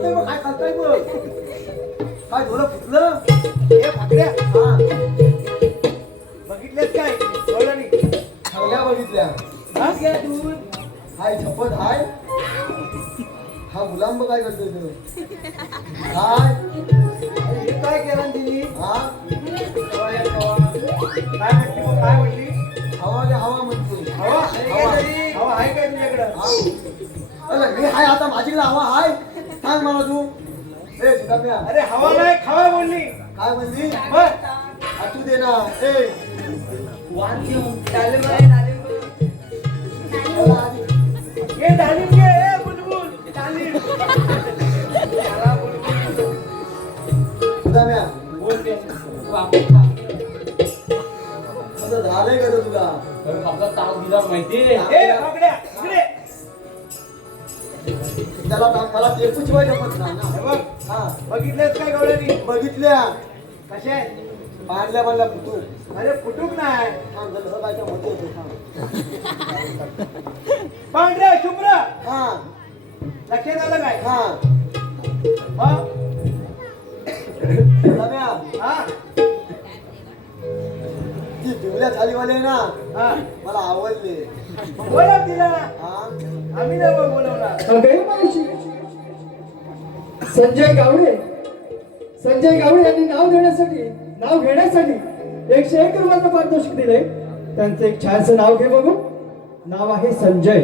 बोलतोय मग काय खालताय मग काय धोलं फुटलं हे फाकड्या हा बघितलेस काय कळलं नाही ठेवल्या बघितल्या हा? हाय छपत हाय हा मुलांब काय करतोय तो हाय हे काय केलं ना तिने हा काय म्हणते मग काय म्हणली हवा दे हवा म्हणतोय हवा हवा आहे काय तुझ्याकडं हा अरे मी हाय आता माझीकडे हवा हाय सांग मला तू ए सुदाम्या अरे हवा नाही खावा बोलली काय म्हणली बस तू दे ना ए वाण देऊ डालिंब आहे, डालिंब. मला आधी हे डालिंब घे ए बुलबुल डालिंब सुदाम्या बोलते माझं झालंय का रे तुला माहितीये ए फाकड्या इकडे त्याला मला ते पुचवाय जमत नाही ना हे बघ हा बघितलेस काय गवळणी बघितल्या कशा आहेत बांधल्या बांधल्या फुटू अरे फुटूक नाही थांब जरा बायका मध्ये होतो थांब पांढऱ्या शुभ्र हा लक्षात आलं काय हा हा सुदाम्या हा ती पिवल्या थालीवाले ना हा मला आवडले बोलव तिला हा आम्ही नाही बघ बोलवणार अगं मावशी संजय गावडे यांनी नाव घेण्यासाठी 101 रुपयाचं पारितोषिक दिलंय. त्यांचं एक छानसं नाव घे बघू. नाव आहे संजय.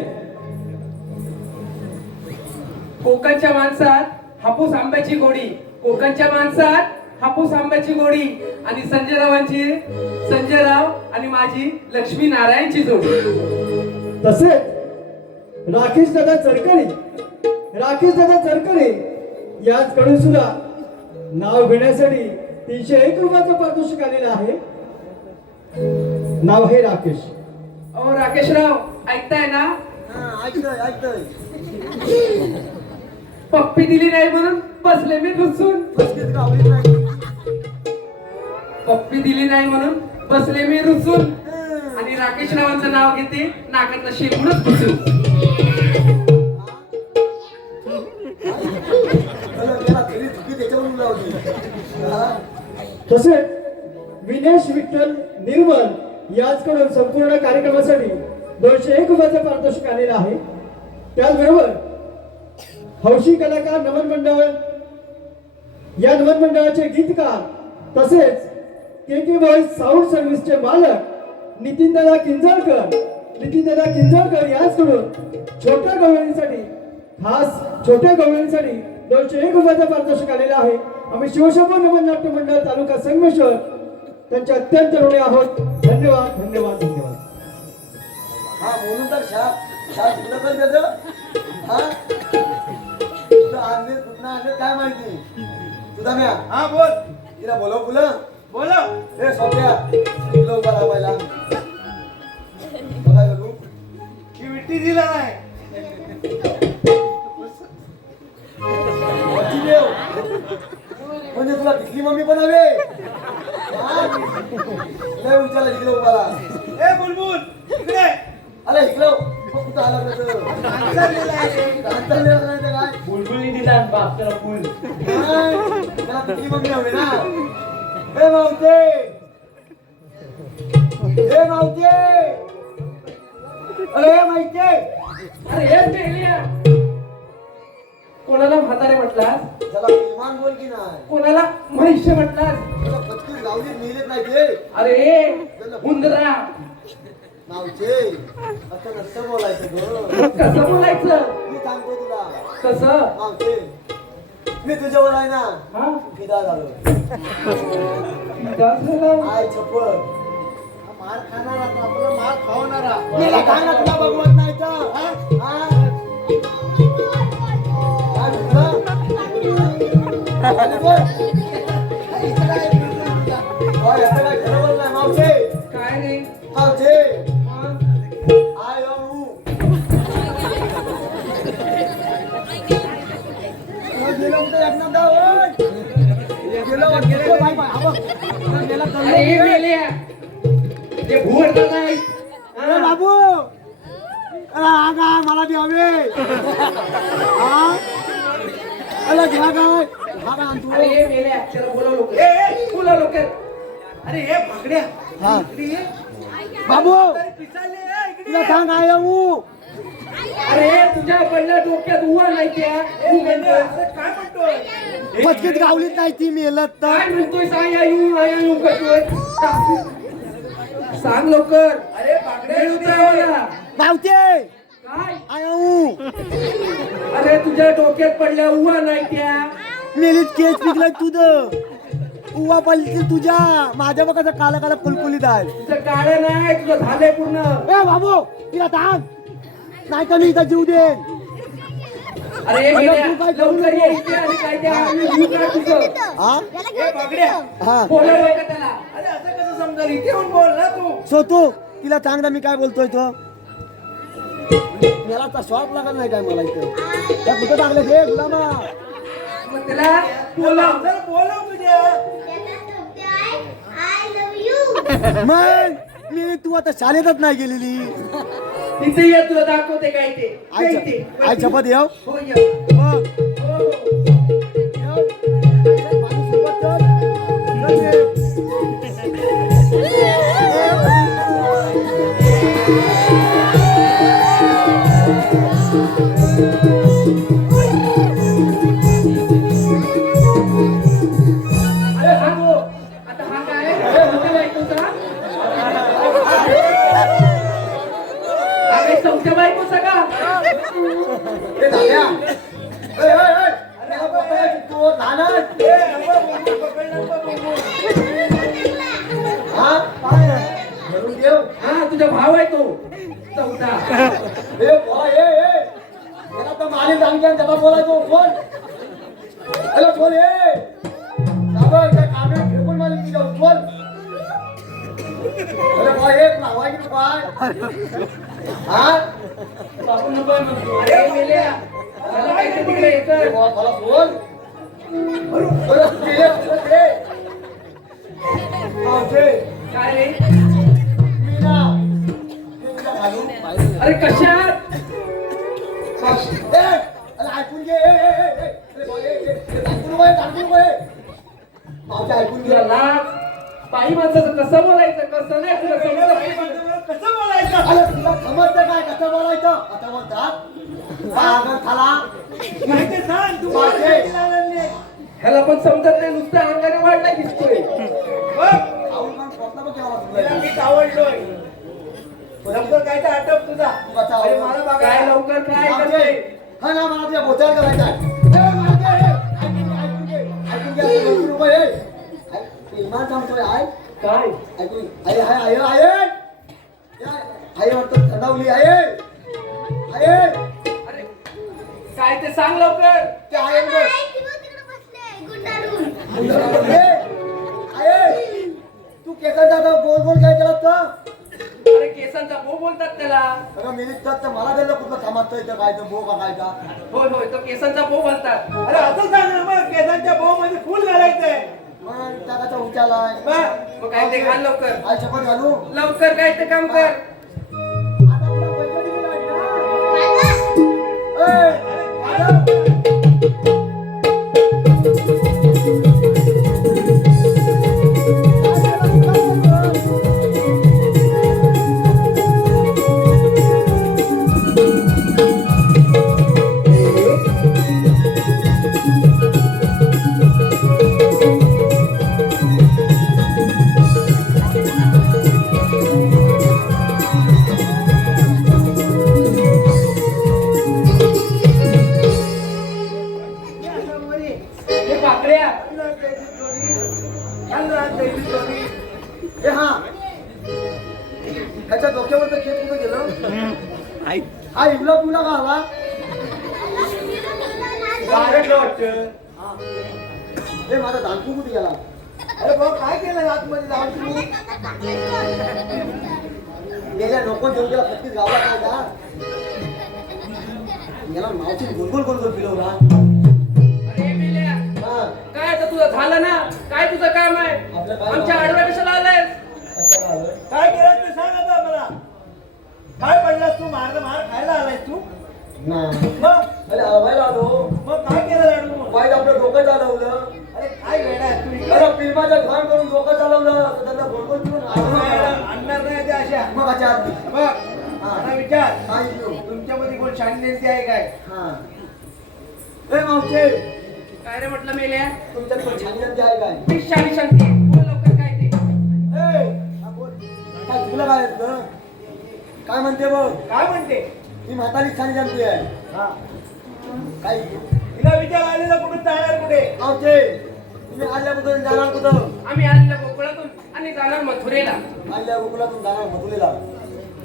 कोकणच्या माणसात हापूस आंब्याची गोडी, कोकणच्या माणसात हापूस आंब्याची गोडी आणि संजय राव आणि माझी लक्ष्मी नारायणची जोडी. तसेच राकेश दादा चरकरे याचकडून सुद्धा नाव घेण्यासाठी 301 रुपयाचं पारितोषिक आलेलं आहे. नाव आहे राकेश. अहो राकेशराव ऐकताय ना? हा ऐकतोय पप्पी दिली नाही म्हणून बसले मी रुसून. बसलीत का आवडीत नाही पप्पी दिली नाही म्हणून बसले मी रुसून आणि राकेशरावांचं नाव घेते नाकातलं शेपूडच घुसून. त्याला घरी चुकी त्याच्यावरून लावली हा? तसेच विनेश विठ्ठल निर्मल याचकडून संपूर्ण कार्यक्रमासाठी 201 रुपयाचं पारितोषिक आलेलं आहे. त्याचबरोबर हौशी कलाकार नमन मंडळ या नमन मंडळाचे गीतकार तसेच के व्हॉइस साऊंड सर्व्हिसचे मालक नितीनदादा किंजळकर याचकडून छोट्या गवळणीसाठी 201 रुपयाचं पारितोषिक आलेलं आहे. आम्ही शिवशंभर नमन नाट्य मंडळ तालुका संगमेश्वर त्यांचे अत्यंत ऋणी आहोत. धन्यवाद. हा म्हणून तर शाप तुला पण त्याचं हा तुला आणले कुठं आणले काय माहिती सुदाम्या हा बोल तिला बोलव फुलं बोलव हे सोप्या तुला उभा राहा पहिला बघा करू की विट्टी दिला नाही वरची देव म्हणजे तुला तिथली मम्मी पण हवे लय उंचाला तिकडे उभा राहा ए बुलबुल इकडे अरे इकडं कुठं आला अंतरलेला आहे काय बुलबुली दिला बापला फुल. त्याला तिथली मम्मी हवे ना हे मावते अरे माहिती अरे हे मेल्या. कोणाला म्हातारे म्हटलास? त्याला विमान बोल की नाही कोणाला म्हैसे म्हटलास? त्याला पत्ती लावली मिळत नाही ते अरे उंदरा. नावचे असं नसतं बोलायचं ग कसं बोलायचं? मी सांगतो तुला कसं? नावचे मी तुझ्यावर आहे ना हा? फिदा झालो आय छप्पन मार खाणारा आपला मार खावणारा मला काय ना तुला बघवत नाही तर हा? काय म्हटलं? काय याचं काय खरं बोल नाही मावचे काय नाही. मावचे आय अरे हे मेल्या. ते भुवडला नाही. बाबू आगा मला बी हवे अरे घ्या काय हा काय आणतो अरे ये मेल्या त्याला बोलव लोक बोलव लोक अरे हे भाकड्या हा इकडे ये. बाबू अरे पिसाले ये, इकडे तुला ये. सांग आहे ऊ अरे तुझ्या पडल्या डोक्यात उवा नाही त्या तू म्हणतोय अरे काय म्हणतोय पचकीत गावलीत नाही ती मेलत तर काय म्हणतोय सांग आया येऊ करतोय सांग लवकर अरे भाकड्या वेळ उतरावा ना. गावते काय आहे ऊ अरे तुझ्या डोक्यात पडल्या उवा नाही त्या मेलीत केस पिकलाय तुझं उवा पडली तुझ्या माझ्या बघा काला काला कुलकुलीत आहे तुझं काळ नाही तुझं झालंय पूर्ण ए बाबू तिला सांग नाही तर मी इथं जीव देईन अरे अरे मेल्या, तू काय करू लवकर नको. ये इथे आणि काय त्या आम्ही जीव काढ तुझं हा हे भाकड्या हा बोलव का त्याला अरे असं कसं समजेल इथे येऊन बोल ना तू सोतू तिला सांग ना मी काय बोलतोय तो मला तर शॉक लागत नाही काय मला इथं त्या कुठं टाकलं हे गुलामा मग त्याला बोलव चल बोलव तुझ्या आय लव्ह यू मग मी तू आता शाळेतच नाही गेलेली तिथे ये तुला दाखवते काय ते काय ते. आई शपथ येऊ हो ये. मग हो, हो. येऊ. माझी सोबत चल. चल ये. अरे हा गो आता हा काय होते बायकोचा हा काय चौथ्या बायकोचा का ए, दाद्या. ए, ए, ए. त्याला बोलतोय, तू लहानच. ए, अगं, बुंबू पकडलं तर बुंबू. हा? काय आहे? धरून देव. हा तुझा भाव आहे तो चौथा ए, बोला, ए, ए. त्याला तर मागे सांगते आणि त्याला बोलायचो फोन हॅलो फोन ए दादा त्या कामे फेकून मारली तुझ्या फोन अरे बोला ए तुला हवाय की तू काय हा आपण नको म्हणतो अरे मेल्या मला काय ते तिकडे ए, येतं बोला, मला फोन अरे, ते ये, ते ये. मावशे, काय रे मी ना ते तुला घालून पाहिजे. अरे कशात ए, अरे ऐकून घे ए, ए, ए, ए. ए, बोला, ए, ए, ए, ऐकून नको, ऐकून नको, ए. मावशे, ऐकून घे तुला लाज बाई माणसाचं कसं बोलायचं कसं नाही तुला समजलं बाई माणसाबरोबर कसं बोलायचं अरे तुला समजतं काय कसं बोलायचं आता बोलतात पागल खाला माहिती सांग तू मावशे. ह्याला पण समजत नाही नुसतं अंगाने वाढलाय दिसतोय बघ, खाऊन खाऊन पोचला बघ केव्हा तिला तुला. मीच आवडलोय लवकर काय तर आटप तुझा बचाव. अरे मला काय बघा लवकर काय मावशे, करते हा ना मला तुझ्या बोचार करायचा आहे. ए, मावशे, ए, ऐकून घे, ऐकून घे, ऐकून घे, ऐकून नको, ए. ऐक, इमान सांगतोय आय काय ऐकून I I I I I वाटतं थंडावली आय आय अरे काय ते सांग लवकर ते आहे बघ. तिकडे बसले गुंडाळून आय तू केसांचा आता गोल गोल काय केला तर अरे केसांचा भो बोलतात त्याला अगं मिनिट तर मला त्याला कुठलं कामात इथं काय तर बो का काय का होय होय तो केसांचा भो बोलतात अरे असं सांग ना मग केसांच्या भाऊ मध्ये फुल घालायचंय मग त्याचा उचालाय बघ, मग काय ते घाल लवकर आय शपथ घालू लवकर काय ते काम कर आता तुला पैसे दिले नाहीत ना? ए, घालव. हे पाकड्या ए, हा ह्याच्या डोक्यावर तर खेळ कुठं गेलं हा इवला पुन्हा का हवा गारटलं वाटतं ए माझा दांकू कुठे गेला अरे भाऊ काय केलं आतमध्ये जाऊन तू गेल्या नको घेऊन गेला पत्तीस गावला काय का याला मावशी गोलगोल गोलगोल फिरवला अरे मेल्या हा काय आता तुझं झालं ना काय तुझं काम आहे आपलं काय आमच्या आडव्या कशाला आलाय कशाला आलोय? काय केलं ते सांग आता मला काय पडलास तू मार खायला आलाय तू नाही मग अरे हवायला आलो. मग काय केलं लाडू? वाईट आपलं डोकं चालवलं. अरे काय वेडा आहे तू? अरे फिल्माच्या घाण करून डोकं चालवलं तर त्यांना बोलबोल करून आणणार नाही ते अशा. मग अच्छा बघ आता विचार हा इकडून. तुमच्यामध्ये कोण शांती आहे काय? हा ए मावशे काय रे म्हटलं मेल्या तुमच्यात कोण छान आहे काय? मी शाली शांती बोल लवकर काय ते ए हा बोल. काय तुला काय येतं? काय म्हणते बघ? काय म्हणते? ही म्हातारी छान जानती आहे. हा काय तिला विचार आलेला कुठून जाणार कुठे? मावशे तुम्ही आल्याबद्दल जाणार कुठं? आम्ही आलेल्या गोकुळातून आणि जाणार मथुरेला आल्या गोकुळातून जाणार मथुरेला.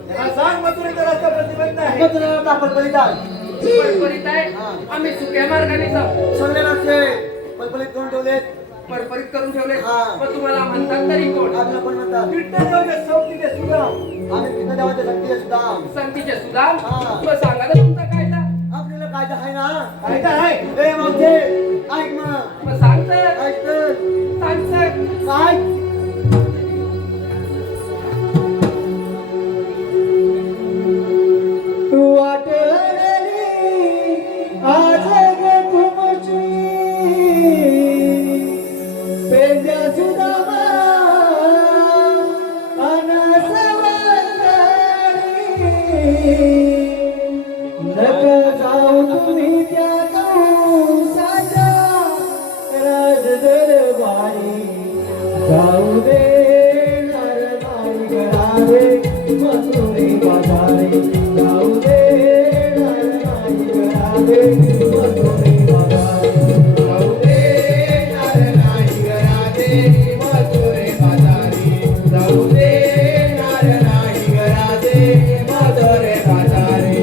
त्यांना सांग मथुरेचा रस्ता प्रतिबंध आहे. मथुरेला आपण बलिदान परपरीत आहे आम्ही सुक्या मार्गाने जाऊ सोडले नसते पलपलीत करून ठेवलेत. परपरीत करून ठेवले हा. मग तुम्हाला म्हणतात तरी कोण आपलं पण म्हणतात विठ्ठलदेवाच्या सोबतीचे सुदाम. आम्ही पिता देवाच्या शक्तीचे सुद्धा संतीचे सुधाम हा. मग सांगा ना तुमचा कायदा आपल्याला कायदा आहे ना. कायदा आहे. ए मावशे ऐक मग मग सांग सर ऐक तर सांग सर काय आज गे तुमची पेंड्या सुदामा नका जाऊ तुम्ही त्या कंसाच्या राज दरबारी जाऊ दे नरनाई गडावे मथुरे बाजारी जाऊ दे नरनाई गडावे मथुरे बाजारी जाऊ दे नरनाई गडावे मथुरे बाजारी जाऊ दे नरनाई गडावे मथुरे बाजारी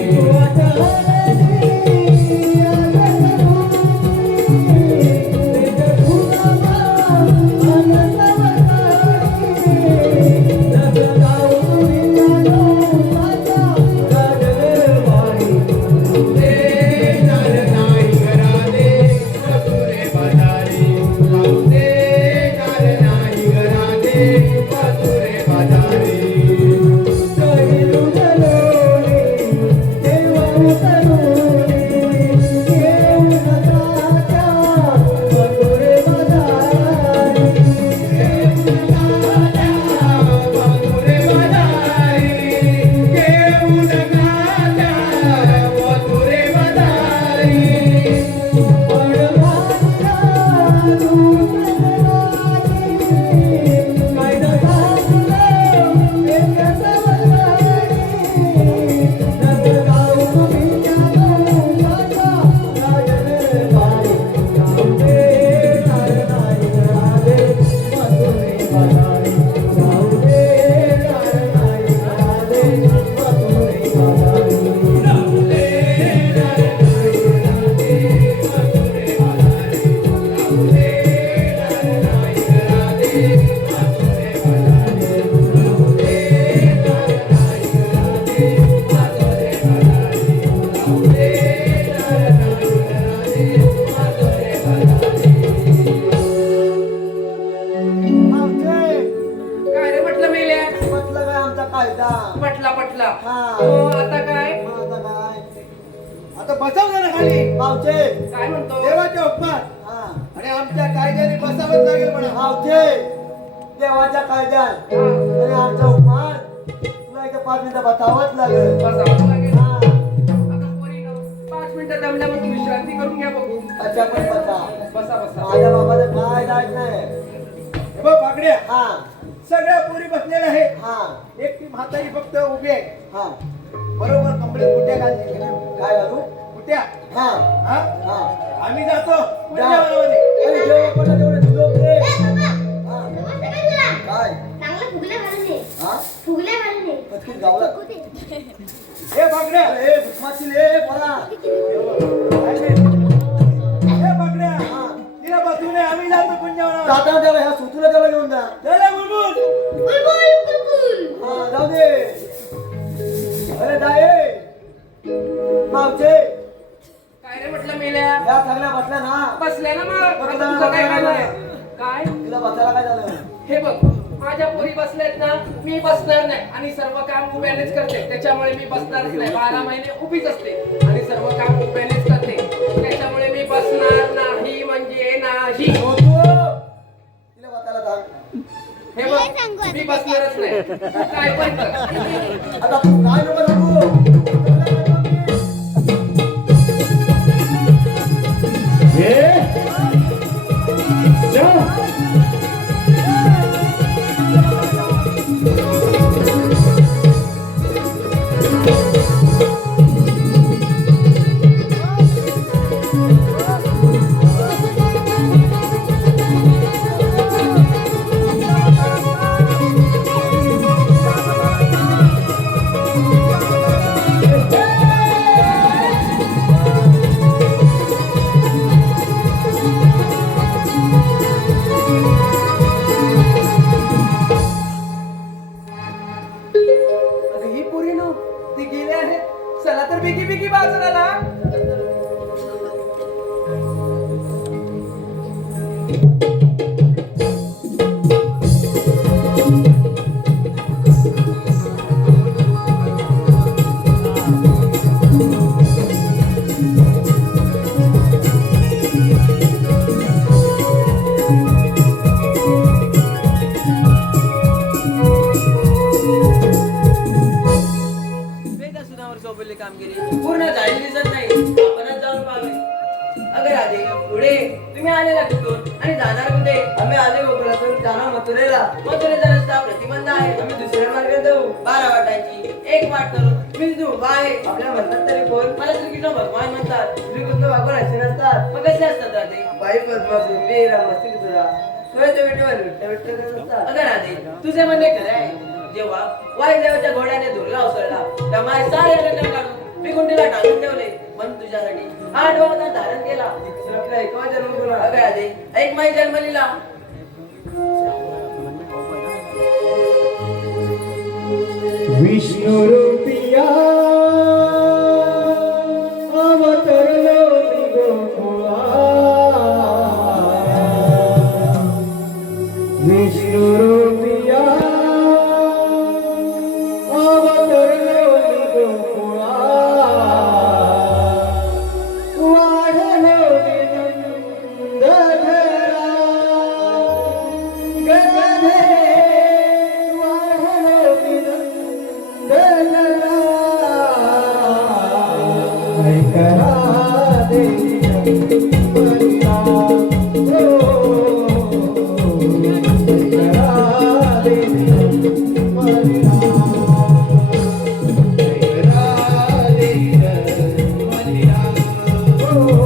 काय रे म्हटलं मेल्या म्हटलं काय आमचा कायदा. पटला पटला हा. हो आता काय मग आता काय आता बसवलं ना खाली मावशे काय म्हणतो देवाच्या हुकमात हा आणि आमच्या कायद्याने बसावंच लागेल म्हणा. मावशे देवाच्या कायद्यात हा. आणि आमच्या उपमान तुला एका 5 मिनिटं बतावंच लागेल. बसावं लागेल हा. आता पोरीनं 5 मिनिटं दमल्यावर तुम्ही विश्रांती करून घ्या बघू अच्छा पण बता बसा बसा माझ्या बाबाला काय जायचं नाही. हे बघ बाकड्या हा सगळ्या पोरी बसलेल्या आहेत. हा एक ती म्हातारी फक्त उभी आहे. हा बरोबर कमरेत कुट्या घालते. काय घालू कुट्या हा हा हा आम्ही जातो जा. पुण्यामध्ये. अरे जेव्हा पण तेवढे लोक रे. ए बाबा हा नमस्ते काय तुला काय चांगलं फुगल्या घालून दे हा फुगल्या घालून दे पटकन गावला. हे बाकड्या ए भुकमाची ले पळा. हे बाकड्या हा तिला बसू नये आम्ही जातो पुण्यावर. जाताना त्याला ह्या सुतूला त्याला घेऊन जा. चला बुलबुल बुलबुल बुलबुल हा जाऊ दे. अरे जाय मावशे काय रे म्हटलं मेल्या या चांगल्या बसल्या ना. बसल्या ना मग आता बसल्या, तुझं काय काम आहे बसल्या. काय तिला बसायला काय झालं. हे बघ माझ्या पोरी बसल्यात ना मी बसणार नाही आणि सर्व काम उभ्यानेच करते त्याच्यामुळे मी बसणारच नाही 12 महिने उभीच असते आणि सर्व काम उभ्यानेच करते बसणारच नाही तू काय पण कर. आता तू काय नको नको अरे ही पोरी नो ती गेले आहे. चला तर बिगी बिगी बाजाराला. पूर्ण झालेली दिसत नाही. आपणच जाऊन पाहावे. अगं राधे, पुढे तुम्ही आलेला कुठून आणि जाणार कुठे? आम्ही आले गोकुळातून, जाणार मथुरेला. मथुरेचा रस्ता प्रतिबंध आहे. आम्ही दुसऱ्या मार्गाने जाऊ. 12 वाटायची एक वाट करू. मी तिथे उभा आहे. आपल्या म्हणतात तरी कोण? मला श्रीकृष्ण भगवान म्हणतात. श्रीकृष्ण भगवान असे नसतात. मग कसे असतात राधे? बाई पद्मासून वीरा मस्ती तुला सोयच्या विटेवर विट्ट नसतात. अगं राधे, तुझे म्हणणे खरे आहे. जेव्हा वायुदेवाच्या घोड्याने धुरला उसळला तेव्हा सारे रंग काढून मी गुंडीला टाकून ठेवले. पण तुझ्यासाठी हा डोळा धारण केला. आपल्या एकवा जन्म तुला. अगं राधे, ऐक माई जन्मलीला. विष्णु रूपिया अवतरलो मी गोकुळा. विष्णु रूपिया अवतरलो मी गोकुळा. वाढलो मी नंदघरा गगने. वाढलो मी नंदघरा. ऐकरा देवी मरिया. ऐकरा देवी मरिया. Oh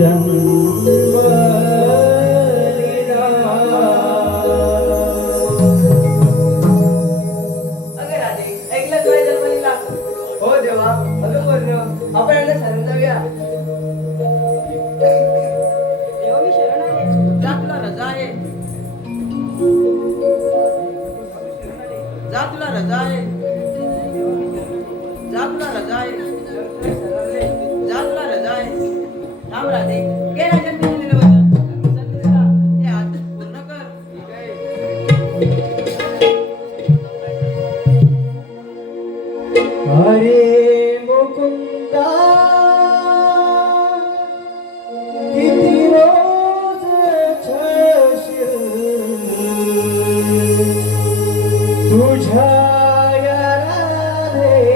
अगं राधे, ऐकलं तुझ्या जन्मलीला? हो देवा, अगं वर्ण, आपण यांना शरण जाऊया. देवा मी शरण आले. जा तुला रजा आहे. जा तुला रजा आहे. जा तुला रजा आहे. जा तुला रजा आहे. थांब राधे, घे राजन तू दिलेलं वचन. ते आज पूर्ण कर. हरे मुकुंदा किती रोज छळशील तुझ्या या राधेला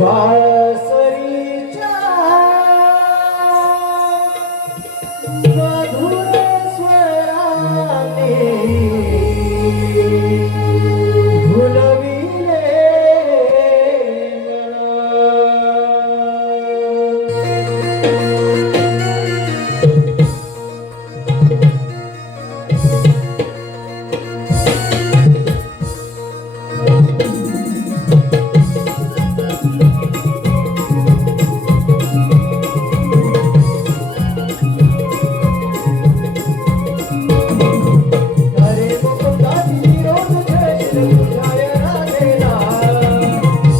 बासरीच्या मधुर स्वराने भुलविले हरे मुकुंदा किती रोज छळशील तुझ्या या राधेला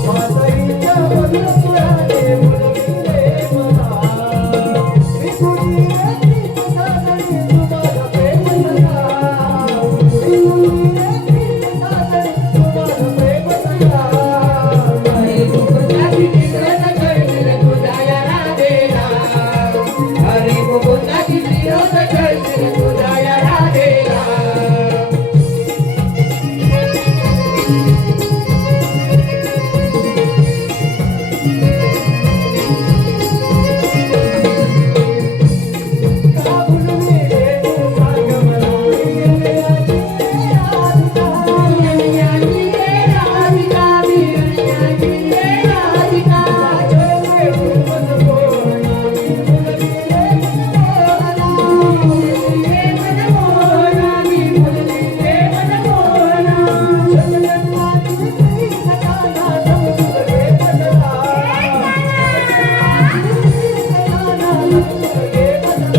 बासरीच्या मधुर स्वराने भुलविले मला मी तुझी एकटीच साजणी तू माझा प्रेम सखा मी तुझी एकटीच साजणी तू माझा प्रेम सखा हरे मुकुंदा किती रोज छळशील तुझ्या या राधेला हरे मुकुंदा किती रोज छळशील तुझ्या या राधेला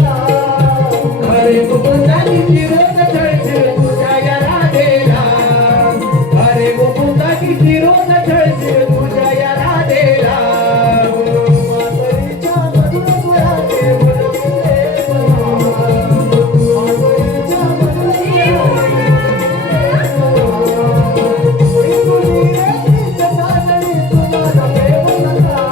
हरे मुकुंदा किती रोज छळशील तुझ्या या राधेला हरे मुकुंदा किती रोज छळशील तुझ्या या राधेला माधुरीच्या मधुर स्वराने भुलविले माधुरीच्या मधुर स्वराने मी तुझी एकटीच साजणी तू माझा प्रेम सखा